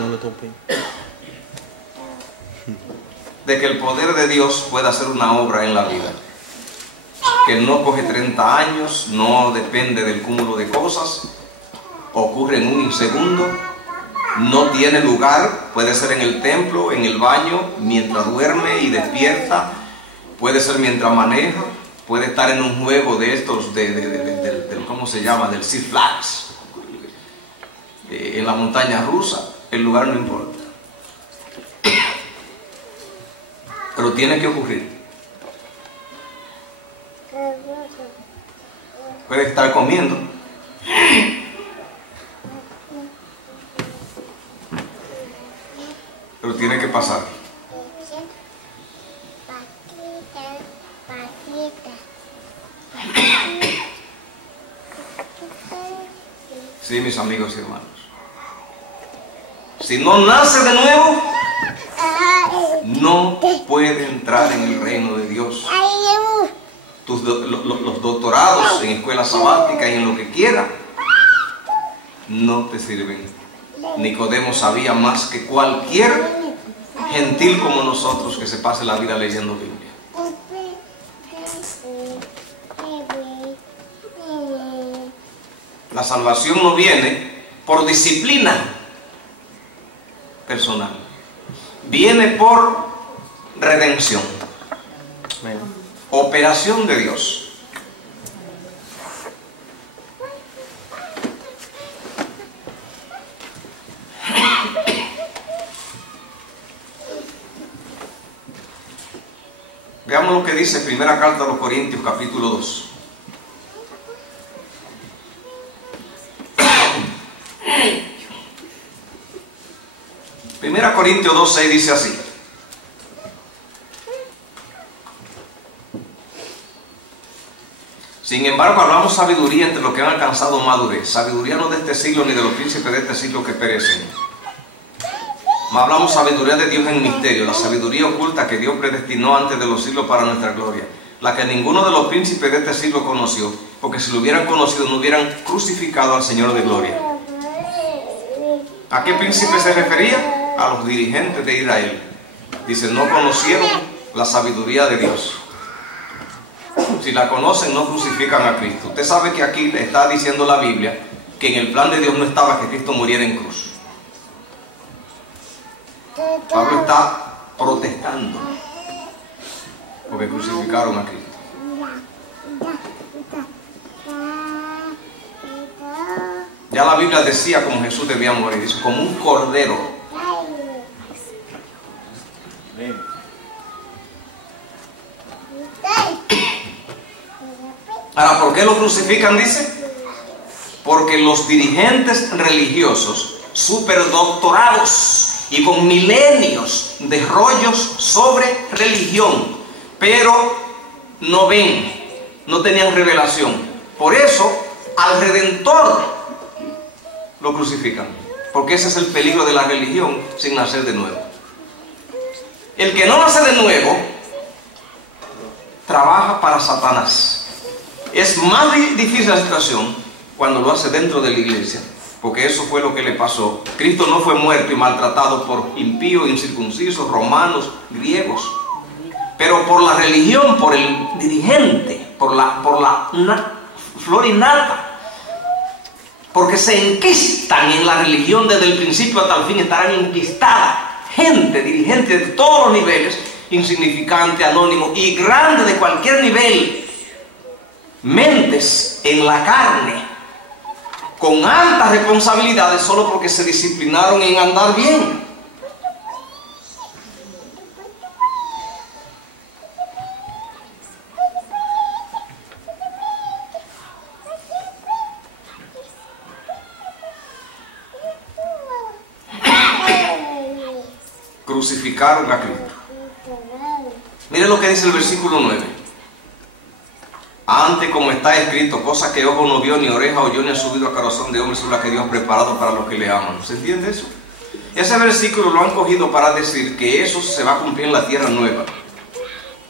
de que el poder de Dios pueda hacer una obra en la vida, que no coge 30 años, no depende del cúmulo de cosas, ocurre en un segundo, no tiene lugar, puede ser en el templo, en el baño, mientras duerme y despierta, puede ser mientras maneja, puede estar en un juego de estos, ¿cómo se llama? Del Six Flags, en la montaña rusa, el lugar no importa. Pero tiene que ocurrir. Puede estar comiendo. Pero tiene que pasar. Sí, mis amigos y hermanos. Si no nace de nuevo, no puede entrar en el reino de Dios. Los doctorados en escuelas sabáticas y en lo que quiera no te sirven. Nicodemo sabía más que cualquier gentil como nosotros que se pase la vida leyendo Biblia. La salvación no viene por disciplina personal. Viene por redención. operación de Dios. Veamos lo que dice primera carta a los Corintios, capítulo 2. Primera Corintios 2:6 dice así: sin embargo, hablamos sabiduría entre los que han alcanzado madurez, sabiduría no de este siglo ni de los príncipes de este siglo que perecen. Mas hablamos sabiduría de Dios en misterio, la sabiduría oculta que Dios predestinó antes de los siglos para nuestra gloria, la que ninguno de los príncipes de este siglo conoció, porque si lo hubieran conocido no hubieran crucificado al Señor de gloria. ¿A qué príncipe se refería? A los dirigentes de Israel. Dice, no conocieron la sabiduría de Dios. Si la conocen, no crucifican a Cristo. Usted sabe que aquí le está diciendo la Biblia que en el plan de Dios no estaba que Cristo muriera en cruz. Pablo está protestando porque crucificaron a Cristo. Ya la Biblia decía cómo Jesús debía morir, dice, como un cordero. Ahora, ¿por qué lo crucifican? Dice, porque los dirigentes religiosos, superdoctorados y con milenios de rollos sobre religión, pero no ven, no tenían revelación. Por eso, al Redentor lo crucifican, porque ese es el peligro de la religión sin nacer de nuevo. El que no nace de nuevo trabaja para Satanás. Es más difícil la situación cuando lo hace dentro de la iglesia, porque eso fue lo que le pasó. Cristo no fue muerto y maltratado por impíos, incircuncisos, romanos, griegos, pero por la religión, por el dirigente, por la flor y nata, porque se enquistan en la religión desde el principio hasta el fin. Estarán enquistadas gente, dirigente de todos los niveles, insignificante, anónimo y grande de cualquier nivel, mentes en la carne, con altas responsabilidades solo porque se disciplinaron en andar bien. Crucificaron a Cristo. Mire lo que dice el versículo 9. Antes, como está escrito, cosa que ojo no vio, ni oreja oyó, ni ha subido a corazón de hombre, son las que Dios ha preparado para los que le aman. ¿Se entiende eso? Ese versículo lo han cogido para decir que eso se va a cumplir en la tierra nueva.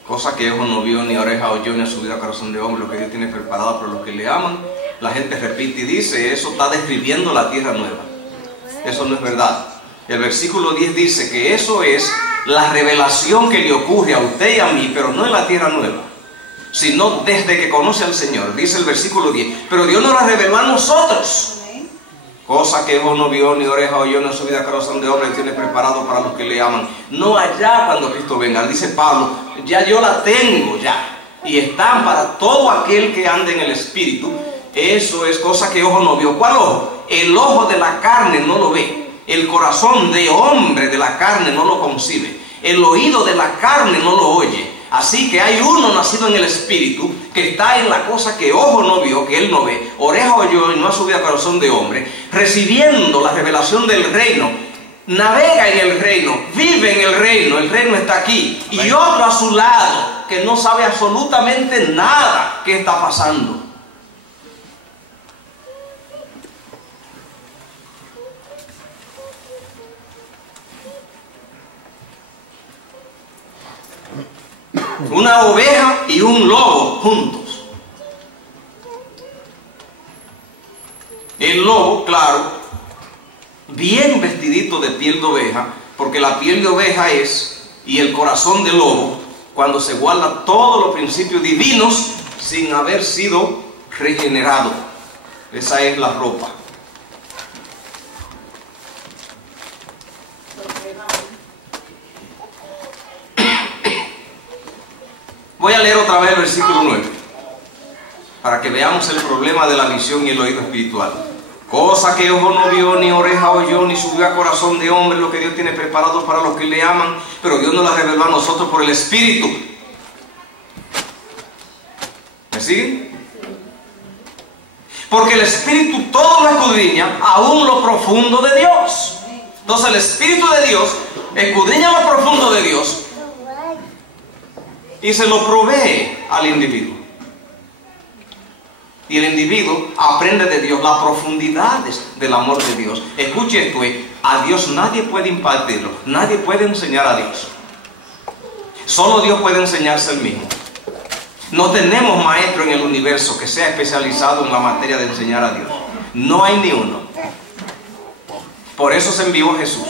Cosa que ojo no vio, ni oreja oyó, ni ha subido a corazón de hombre, lo que Dios tiene preparado para los que le aman. La gente repite y dice, eso está describiendo la tierra nueva. Eso no es verdad. El versículo 10 dice que eso es la revelación que le ocurre a usted y a mí, pero no en la tierra nueva, sino desde que conoce al Señor. Dice el versículo 10, pero Dios nos la reveló a nosotros. Cosa que ojo no vio, ni oreja oyó, ni su vida corazón de hombre tiene preparado para los que le aman. No allá cuando Cristo venga. Dice Pablo, ya yo la tengo ya. Y están para todo aquel que anda en el Espíritu. Eso es cosa que ojo no vio. ¿Cuál ojo? El ojo de la carne no lo ve. El corazón de hombre de la carne no lo concibe. El oído de la carne no lo oye. Así que hay uno nacido en el Espíritu que está en la cosa que ojo no vio, que él no ve, oreja oyó y no ha subido a corazón de hombre, recibiendo la revelación del reino, navega en el reino, vive en el reino está aquí, y otro a su lado que no sabe absolutamente nada que está pasando. Una oveja y un lobo juntos. El lobo, claro, bien vestidito de piel de oveja, porque la piel de oveja es, y el corazón del lobo, cuando se guarda todos los principios divinos sin haber sido regenerado. Esa es la ropa. Voy a leer otra vez el versículo 9, para que veamos el problema de la visión y el oído espiritual. Cosa que ojo no vio, ni oreja oyó, ni subió a corazón de hombre, lo que Dios tiene preparado para los que le aman, pero Dios nos la reveló a nosotros por el Espíritu. ¿Me siguen? Porque el Espíritu todo lo escudriña, aún lo profundo de Dios. Entonces el Espíritu de Dios escudriña lo profundo de Dios y se lo provee al individuo. Y el individuo aprende de Dios las profundidades del amor de Dios. Escuche esto, a Dios nadie puede impartirlo, nadie puede enseñar a Dios. Solo Dios puede enseñarse él mismo. No tenemos maestro en el universo que sea especializado en la materia de enseñar a Dios. No hay ni uno. Por eso se envió a Jesús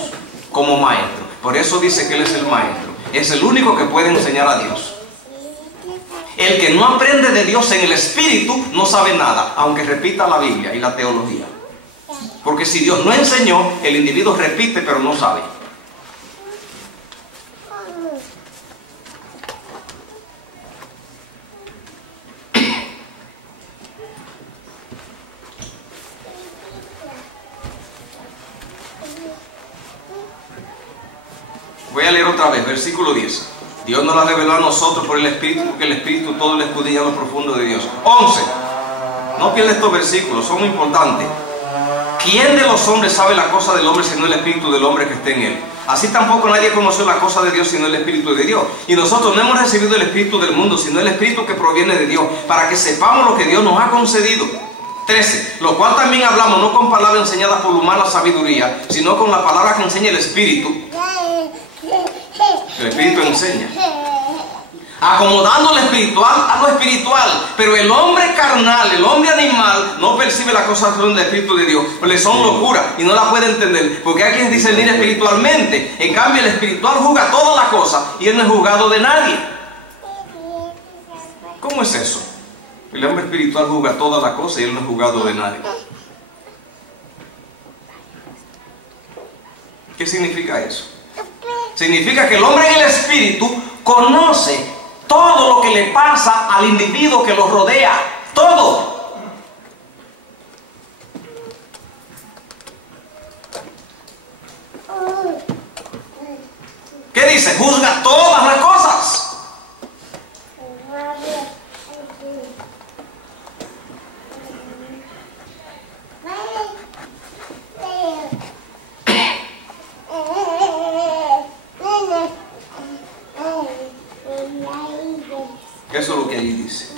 como maestro. Por eso dice que Él es el maestro. Es el único que puede enseñar a Dios. El que no aprende de Dios en el Espíritu no sabe nada, aunque repita la Biblia y la teología. Porque si Dios no enseñó, el individuo repite pero no sabe. Voy a leer otra vez, versículo 10. Dios nos la reveló a nosotros por el Espíritu, porque el Espíritu todo lo escudriña lo profundo de Dios. 11. No pierda estos versículos, son muy importantes. ¿Quién de los hombres sabe la cosa del hombre sino el Espíritu del hombre que esté en él? Así tampoco nadie conoció la cosa de Dios sino el Espíritu de Dios. Y nosotros no hemos recibido el Espíritu del mundo, sino el Espíritu que proviene de Dios, para que sepamos lo que Dios nos ha concedido. 13. Lo cual también hablamos no con palabras enseñadas por humana sabiduría, sino con la palabra que enseña el Espíritu. El Espíritu enseña, acomodando lo espiritual a lo espiritual. Pero el hombre carnal, el hombre animal, no percibe las cosas del Espíritu de Dios, pues le son locura y no la puede entender, porque hay que discernir espiritualmente. En cambio el espiritual juzga todas las cosas y él no es juzgado de nadie. ¿Cómo es eso? El hombre espiritual juzga todas las cosas y él no es juzgado de nadie. ¿Qué significa eso? Significa que el hombre en el Espíritu conoce todo lo que le pasa al individuo que lo rodea. Todo. ¿Qué dice? Juzga todas las cosas. Eso es lo que allí dice.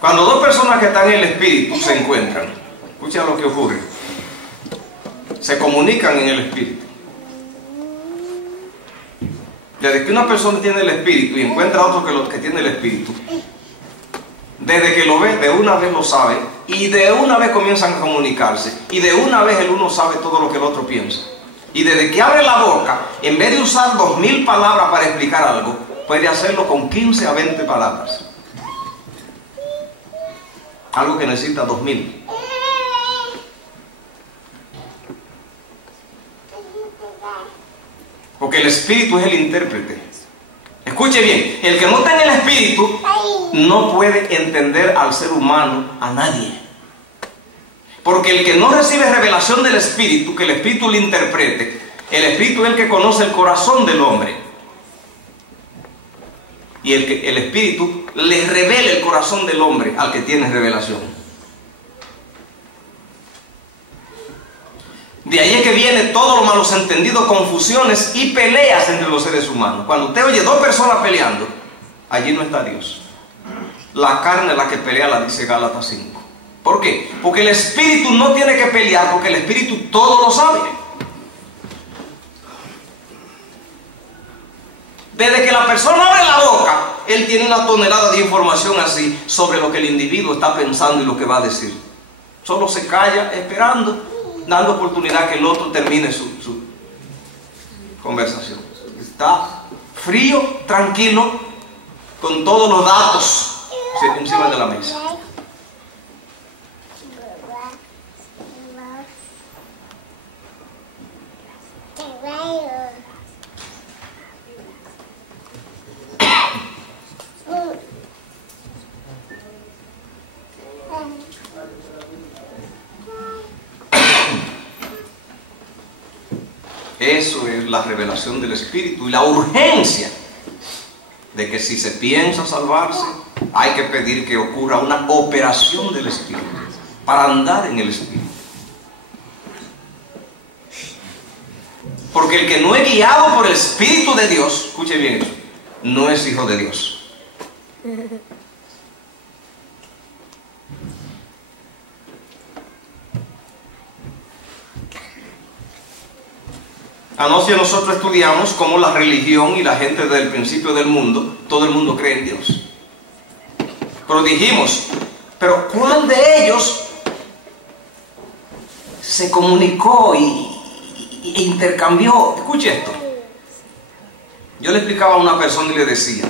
Cuando dos personas que están en el Espíritu se encuentran, escucha lo que ocurre. Se comunican en el Espíritu. Desde que una persona tiene el Espíritu y encuentra a otro que tiene el Espíritu, desde que lo ve, de una vez lo sabe, y de una vez comienzan a comunicarse, y de una vez el uno sabe todo lo que el otro piensa. Y desde que abre la boca, en vez de usar 2000 palabras para explicar algo, puede hacerlo con 15 a 20 palabras. Algo que necesita 2000. Porque el Espíritu es el intérprete. Escuche bien, el que no está en el Espíritu no puede entender al ser humano, a nadie. Porque el que no recibe revelación del Espíritu, que el Espíritu le interprete, el Espíritu es el que conoce el corazón del hombre. Y el Espíritu le revela el corazón del hombre al que tiene revelación. De ahí es que viene todo lo malos entendidos, confusiones y peleas entre los seres humanos. Cuando usted oye dos personas peleando, allí no está Dios. La carne es la que pelea, la dice Gálatas 5. ¿Por qué? Porque el Espíritu no tiene que pelear, porque el Espíritu todo lo sabe. Desde que la persona abre la boca, él tiene una tonelada de información así sobre lo que el individuo está pensando y lo que va a decir. Solo se calla esperando, dando oportunidad que el otro termine su conversación. Está frío, tranquilo, con todos los datos encima de la mesa. Eso es la revelación del Espíritu y la urgencia de que si se piensa salvarse, hay que pedir que ocurra una operación del Espíritu para andar en el Espíritu. Porque el que no es guiado por el Espíritu de Dios, escuche bien eso, no es hijo de Dios. Anoche nosotros estudiamos cómo la religión y la gente desde el principio del mundo, todo el mundo cree en Dios. Pero dijimos, pero ¿cuál de ellos se comunicó e intercambió? Escuche esto. Yo le explicaba a una persona y le decía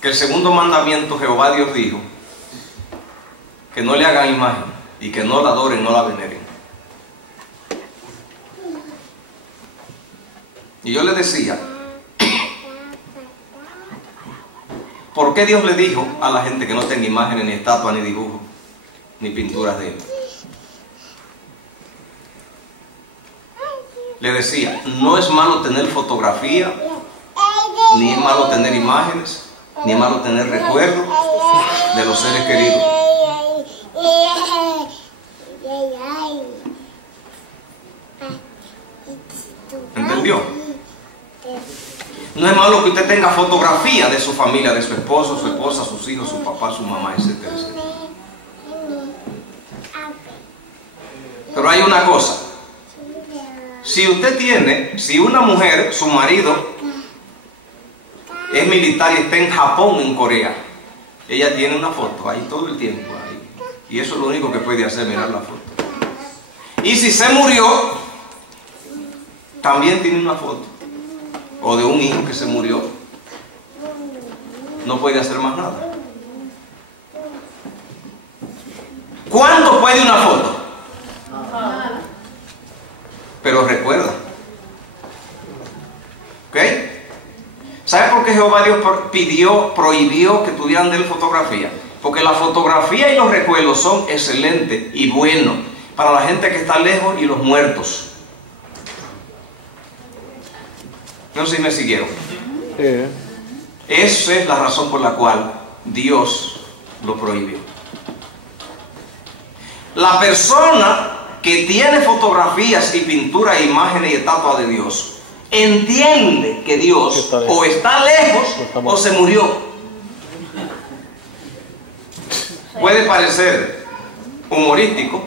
que el segundo mandamiento Jehová Dios dijo que no le hagan imagen y que no la adoren, no la veneren. Y yo le decía, ¿por qué Dios le dijo a la gente que no tenga imágenes, ni estatuas, ni dibujos, ni pinturas de Él? Le decía, no es malo tener fotografía, ni es malo tener imágenes, ni es malo tener recuerdos de los seres queridos. ¿Entendió? No es malo que usted tenga fotografía de su familia, de su esposo, su esposa, sus hijos, su papá, su mamá, etcétera, etcétera. Pero hay una cosa. Si una mujer, su marido, es militar y está en Japón, en Corea, ella tiene una foto ahí todo el tiempo. Ahí. Y eso es lo único que puede hacer, mirar la foto. Y si se murió, también tiene una foto. O de un hijo que se murió. No puede hacer más nada. ¿Cuánto puede una foto? Pero recuerda. ¿Ok? ¿Sabe por qué Jehová Dios prohibió que tuvieran de él fotografía? Porque la fotografía y los recuerdos son excelentes y buenos para la gente que está lejos y los muertos. No sé si me siguieron. Esa es la razón por la cual Dios lo prohibió. La persona que tiene fotografías y pinturas, imágenes y estatuas de Dios, entiende que Dios o está lejos o se murió. Puede parecer humorístico,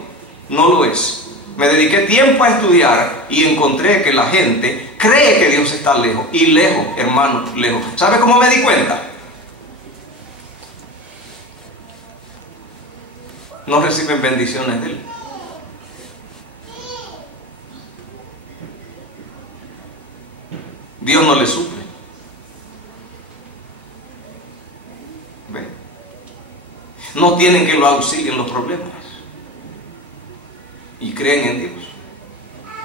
no lo es. Me dediqué tiempo a estudiar y encontré que la gente cree que Dios está lejos. Y lejos, hermano, lejos. ¿Sabe cómo me di cuenta? No reciben bendiciones de Él. Dios no le suple. ¿Ve? No tienen que lo auxilien los problemas. Y creen en Dios.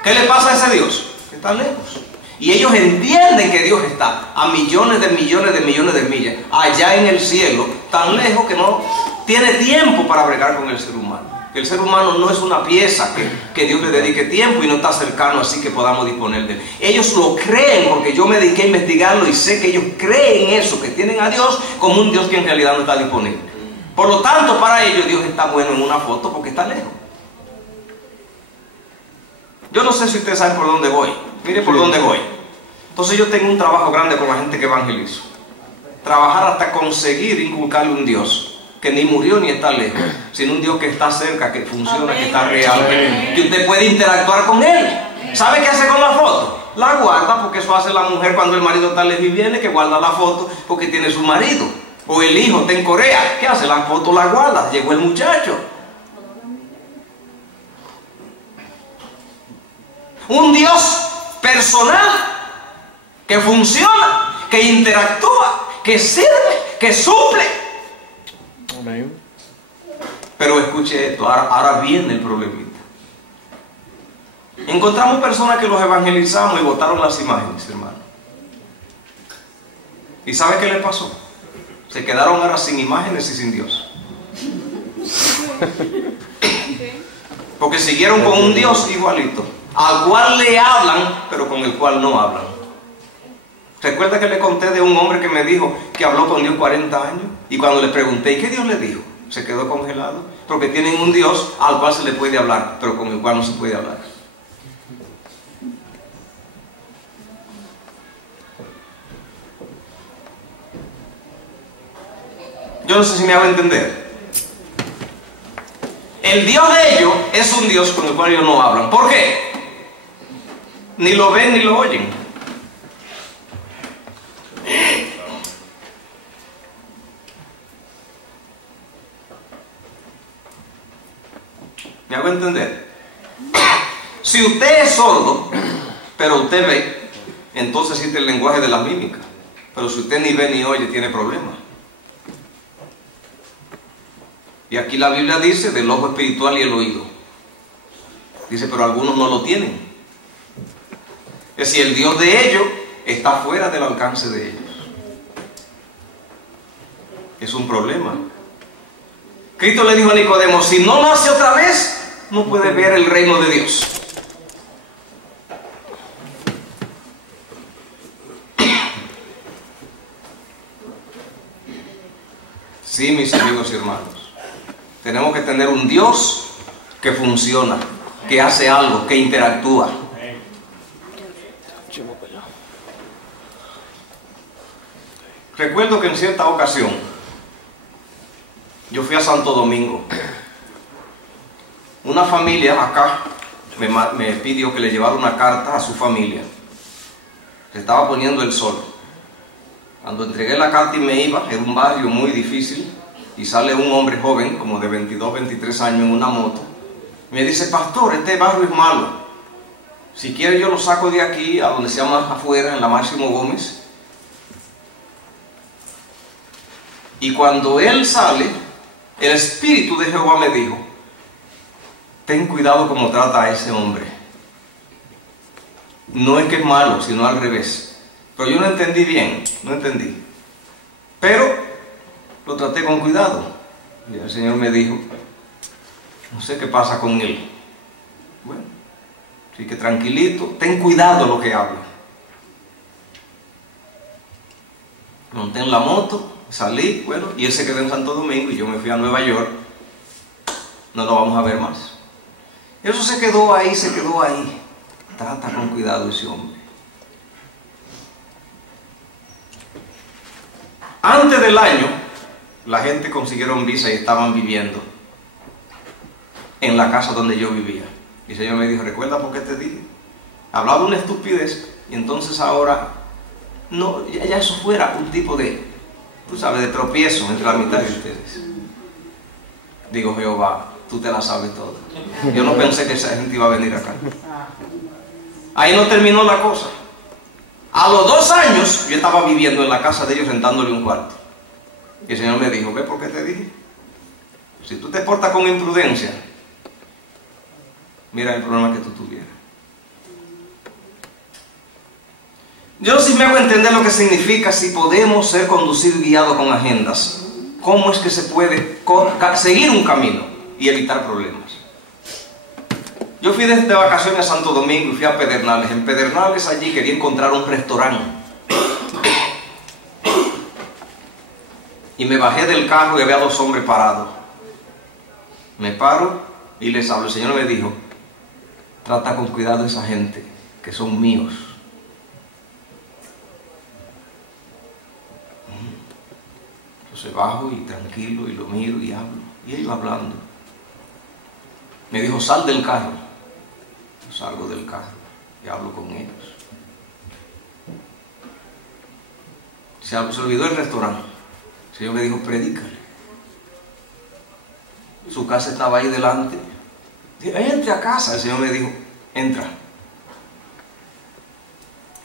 ¿Qué le pasa a ese Dios? Que está lejos. Y ellos entienden que Dios está a millones de millones de millones de millas, allá en el cielo, tan lejos que no tiene tiempo para bregar con el ser humano. El ser humano no es una pieza que Dios le dedique tiempo y no está cercano así que podamos disponer de él. Ellos lo creen porque yo me dediqué a investigarlo y sé que ellos creen eso, que tienen a Dios como un Dios que en realidad no está disponible. Por lo tanto, para ellos Dios está bueno en una foto porque está lejos. Yo no sé si ustedes saben por dónde voy. Mire por dónde voy. Entonces yo tengo un trabajo grande con la gente que evangelizo. Trabajar hasta conseguir inculcarle un Dios que ni murió ni está lejos, sino un Dios que está cerca, que funciona, que está real, que usted puede interactuar con Él. ¿Sabe qué hace con la foto? La guarda, porque eso hace la mujer cuando el marido está lejos y viene, que guarda la foto porque tiene su marido. O el hijo está en Corea, ¿qué hace? La foto la guarda, llegó el muchacho. Un Dios personal, que funciona, que interactúa, que sirve, que suple. Amén. Pero escuche esto, ahora viene el problemita. Encontramos personas que los evangelizamos y botaron las imágenes, hermano. ¿Y sabe qué les pasó? Se quedaron ahora sin imágenes y sin Dios. Porque siguieron con un Dios igualito. al cual le hablan, pero con el cual no hablan. Recuerda que le conté de un hombre que me dijo que habló con Dios 40 años, y cuando le pregunté, ¿y qué Dios le dijo? Se quedó congelado, porque tienen un Dios al cual se le puede hablar, pero con el cual no se puede hablar. Yo no sé si me hago entender. El Dios de ellos es un Dios con el cual ellos no hablan. ¿Por qué? Ni lo ven ni lo oyen. ¿Me hago entender? Si usted es sordo, pero usted ve, entonces existe el lenguaje de la mímica. Pero si usted ni ve ni oye, tiene problemas. Y aquí la Biblia dice del ojo espiritual y el oído. Dice, pero algunos no lo tienen. Es decir, el Dios de ellos está fuera del alcance de ellos. Es un problema. Cristo le dijo a Nicodemo, si no nace otra vez, no puede ver el reino de Dios. Sí, mis amigos y hermanos. Tenemos que tener un Dios que funciona, que hace algo, que interactúa. Recuerdo que en cierta ocasión yo fui a Santo Domingo. Una familia acá me pidió que le llevara una carta a su familia. Se estaba poniendo el sol. Cuando entregué la carta y me iba, en un barrio muy difícil, y sale un hombre joven, como de 22, 23 años, en una moto. Me dice, pastor, este barrio es malo. Si quiere yo lo saco de aquí, a donde se llama afuera, en la Máximo Gómez. Y cuando él sale, el Espíritu de Jehová me dijo, ten cuidado como trata a ese hombre. No es que es malo, sino al revés. Pero yo no entendí bien, no entendí. Pero lo traté con cuidado. Y el Señor me dijo, no sé qué pasa con él. Bueno, así que tranquilito, ten cuidado lo que habla. Monté en la moto, salí, bueno, y él se quedó en Santo Domingo y yo me fui a Nueva York. No lo vamos a ver más. Eso se quedó ahí, se quedó ahí. Trata con cuidado ese hombre. Antes del año, la gente consiguieron visa y estaban viviendo en la casa donde yo vivía. Y el Señor me dijo, ¿recuerda por qué te dije? Hablaba una estupidez, y entonces ahora, no, ya eso fuera un tipo de, tú sabes, de tropiezo entre la mitad de ustedes. Digo, Jehová, tú te la sabes toda. Yo no pensé que esa gente iba a venir acá. Ahí no terminó la cosa. A los 2 años, yo estaba viviendo en la casa de ellos, rentándole un cuarto. Y el Señor me dijo, ¿ves por qué te dije? Si tú te portas con imprudencia, mira el problema que tú tuvieras. Yo sí me hago entender lo que significa si podemos ser conducidos y guiados con agendas. ¿Cómo es que se puede seguir un camino y evitar problemas? Yo fui de vacaciones a Santo Domingo y fui a Pedernales. En Pedernales allí quería encontrar un restaurante. Y me bajé del carro y había 2 hombres parados. Me paro y les hablo. El Señor me dijo, trata con cuidado a esa gente, que son míos. Entonces bajo y tranquilo y lo miro y hablo. Y ellos hablando. Me dijo, sal del carro. Yo salgo del carro y hablo con ellos. Se olvidó el restaurante. El Señor me dijo, predícale. Su casa estaba ahí delante. Dije, entre a casa. El Señor me dijo, entra.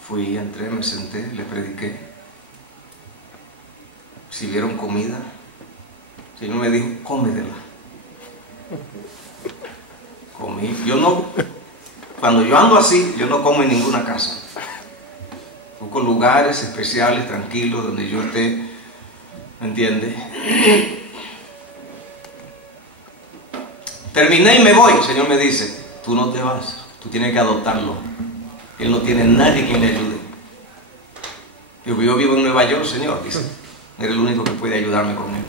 Fui, entré, me senté, le prediqué. Sirvieron comida. El Señor me dijo, cómetela. Comí. Cuando yo ando así, yo no como en ninguna casa. Busco lugares especiales, tranquilos, donde yo esté, ¿me entiende? Terminé y me voy. El Señor me dice, tú no te vas, Tú tienes que adoptarlo. Él no tiene nadie quien le ayude. Yo vivo en Nueva York, Señor, dice. Eres el único que puede ayudarme con él.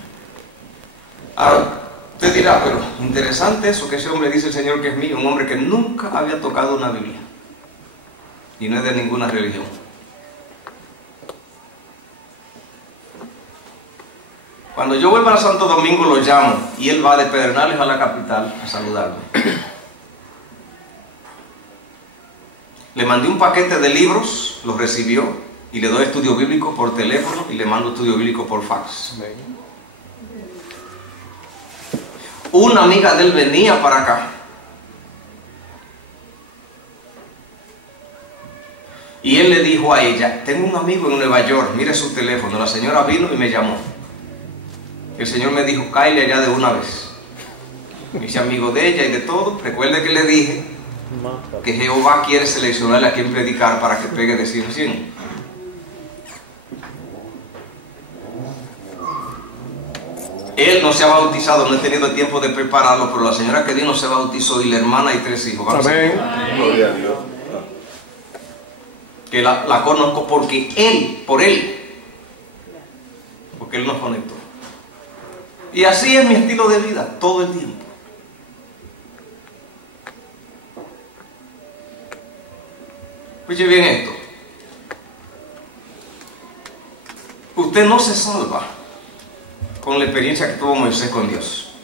Ahora, usted dirá, pero interesante eso que ese hombre dice el Señor que es mío, un hombre que nunca había tocado una Biblia. Y no es de ninguna religión. Cuando yo vuelva a Santo Domingo lo llamo y él va de Pedernales a la capital a saludarme. Le mandé un paquete de libros, los recibió y le doy estudio bíblico por teléfono y le mando estudio bíblico por fax. Una amiga de él venía para acá y él le dijo a ella, tengo un amigo en Nueva York, mire su teléfono. La señora vino y me llamó. El Señor me dijo, cáele allá de una vez. Me hice amigo de ella y de todo. Recuerde que le dije que Jehová quiere seleccionarle a quien predicar para que pegue de 100 en 100. Él no se ha bautizado, no he tenido tiempo de prepararlo, pero la señora que vino se bautizó y la hermana y 3 hijos. Amén. Gloria a Dios. Que la conozco porque porque él nos conectó. Y así es mi estilo de vida, todo el tiempo. Oye bien esto. Usted no se salva con la experiencia que tuvo Moisés con Dios.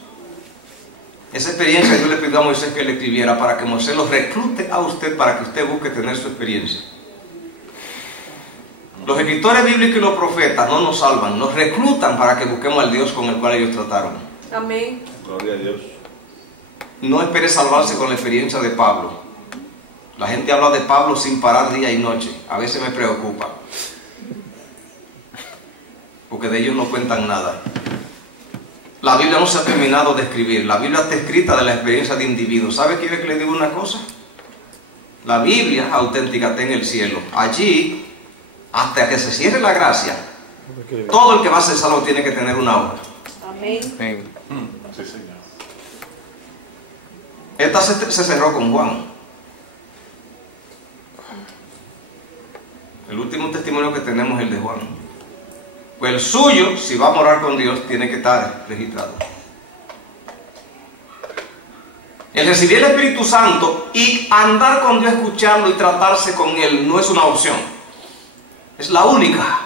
Esa experiencia Dios le pidió a Moisés que le escribiera para que Moisés lo reclute a usted para que usted busque tener su experiencia. Los escritores bíblicos y los profetas no nos salvan, nos reclutan para que busquemos al Dios con el cual ellos trataron. Amén. Gloria a Dios. No espere salvarse con la experiencia de Pablo. La gente habla de Pablo sin parar día y noche. A veces me preocupa, porque de ellos no cuentan nada. La Biblia no se ha terminado de escribir. La Biblia está escrita de la experiencia de individuos. ¿Sabe? ¿Quiere que le diga una cosa? La Biblia auténtica está en el cielo. Allí, hasta que se cierre la gracia, todo el que va a ser salvo tiene que tener una obra. Amén. Amén. Sí, Señor. Esta se cerró con Juan. El último testimonio que tenemos es el de Juan. Pues el suyo, si va a morar con Dios, tiene que estar registrado. El recibir el Espíritu Santo y andar con Dios, escucharlo y tratarse con Él no es una opción. Es la única.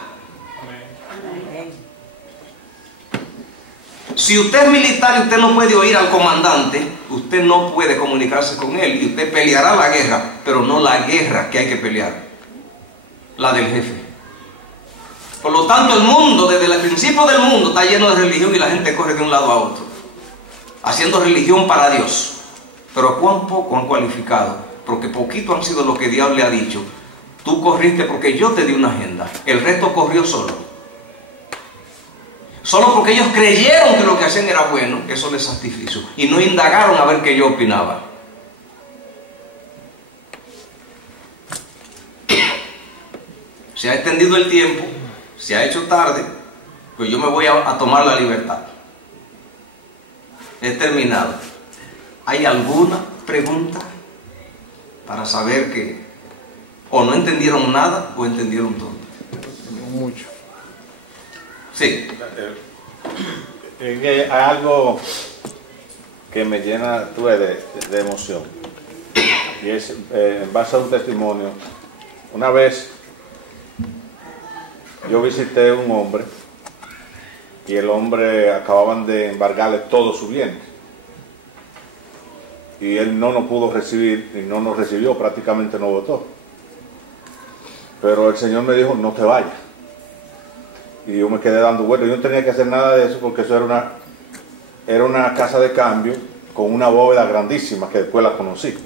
Si usted es militar y usted no puede oír al comandante, usted no puede comunicarse con él y usted peleará la guerra, pero no la guerra que hay que pelear, la del jefe. Por lo tanto, el mundo, desde el principio del mundo, está lleno de religión y la gente corre de un lado a otro, haciendo religión para Dios. Pero cuán poco han cualificado, porque poquito han sido lo que Dios le ha dicho. Tú corriste porque yo te di una agenda, el resto corrió solo. Solo porque ellos creyeron que lo que hacían era bueno, eso les satisfizo. Y no indagaron a ver qué yo opinaba. Se ha extendido el tiempo, se ha hecho tarde, pues yo me voy a tomar la libertad. He terminado. ¿Hay alguna pregunta para saber que o no entendieron nada o entendieron todo? Mucho. Sí. Es que hay algo que me llena de emoción. Y es en base a un testimonio. Una vez yo visité a un hombre y el hombre acababan de embargarle todos sus bienes. Y él no nos pudo recibir y no nos recibió, prácticamente no votó. Pero el Señor me dijo, no te vayas. Y yo me quedé dando vueltas. Yo no tenía que hacer nada de eso porque eso era una casa de cambio con una bóveda grandísima que después la conocí.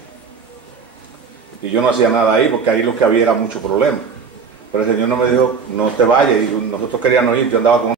Y yo no hacía nada ahí porque ahí lo que había era mucho problema. Pero el Señor no me dijo, no te vayas. Y nosotros queríamos ir, yo andaba con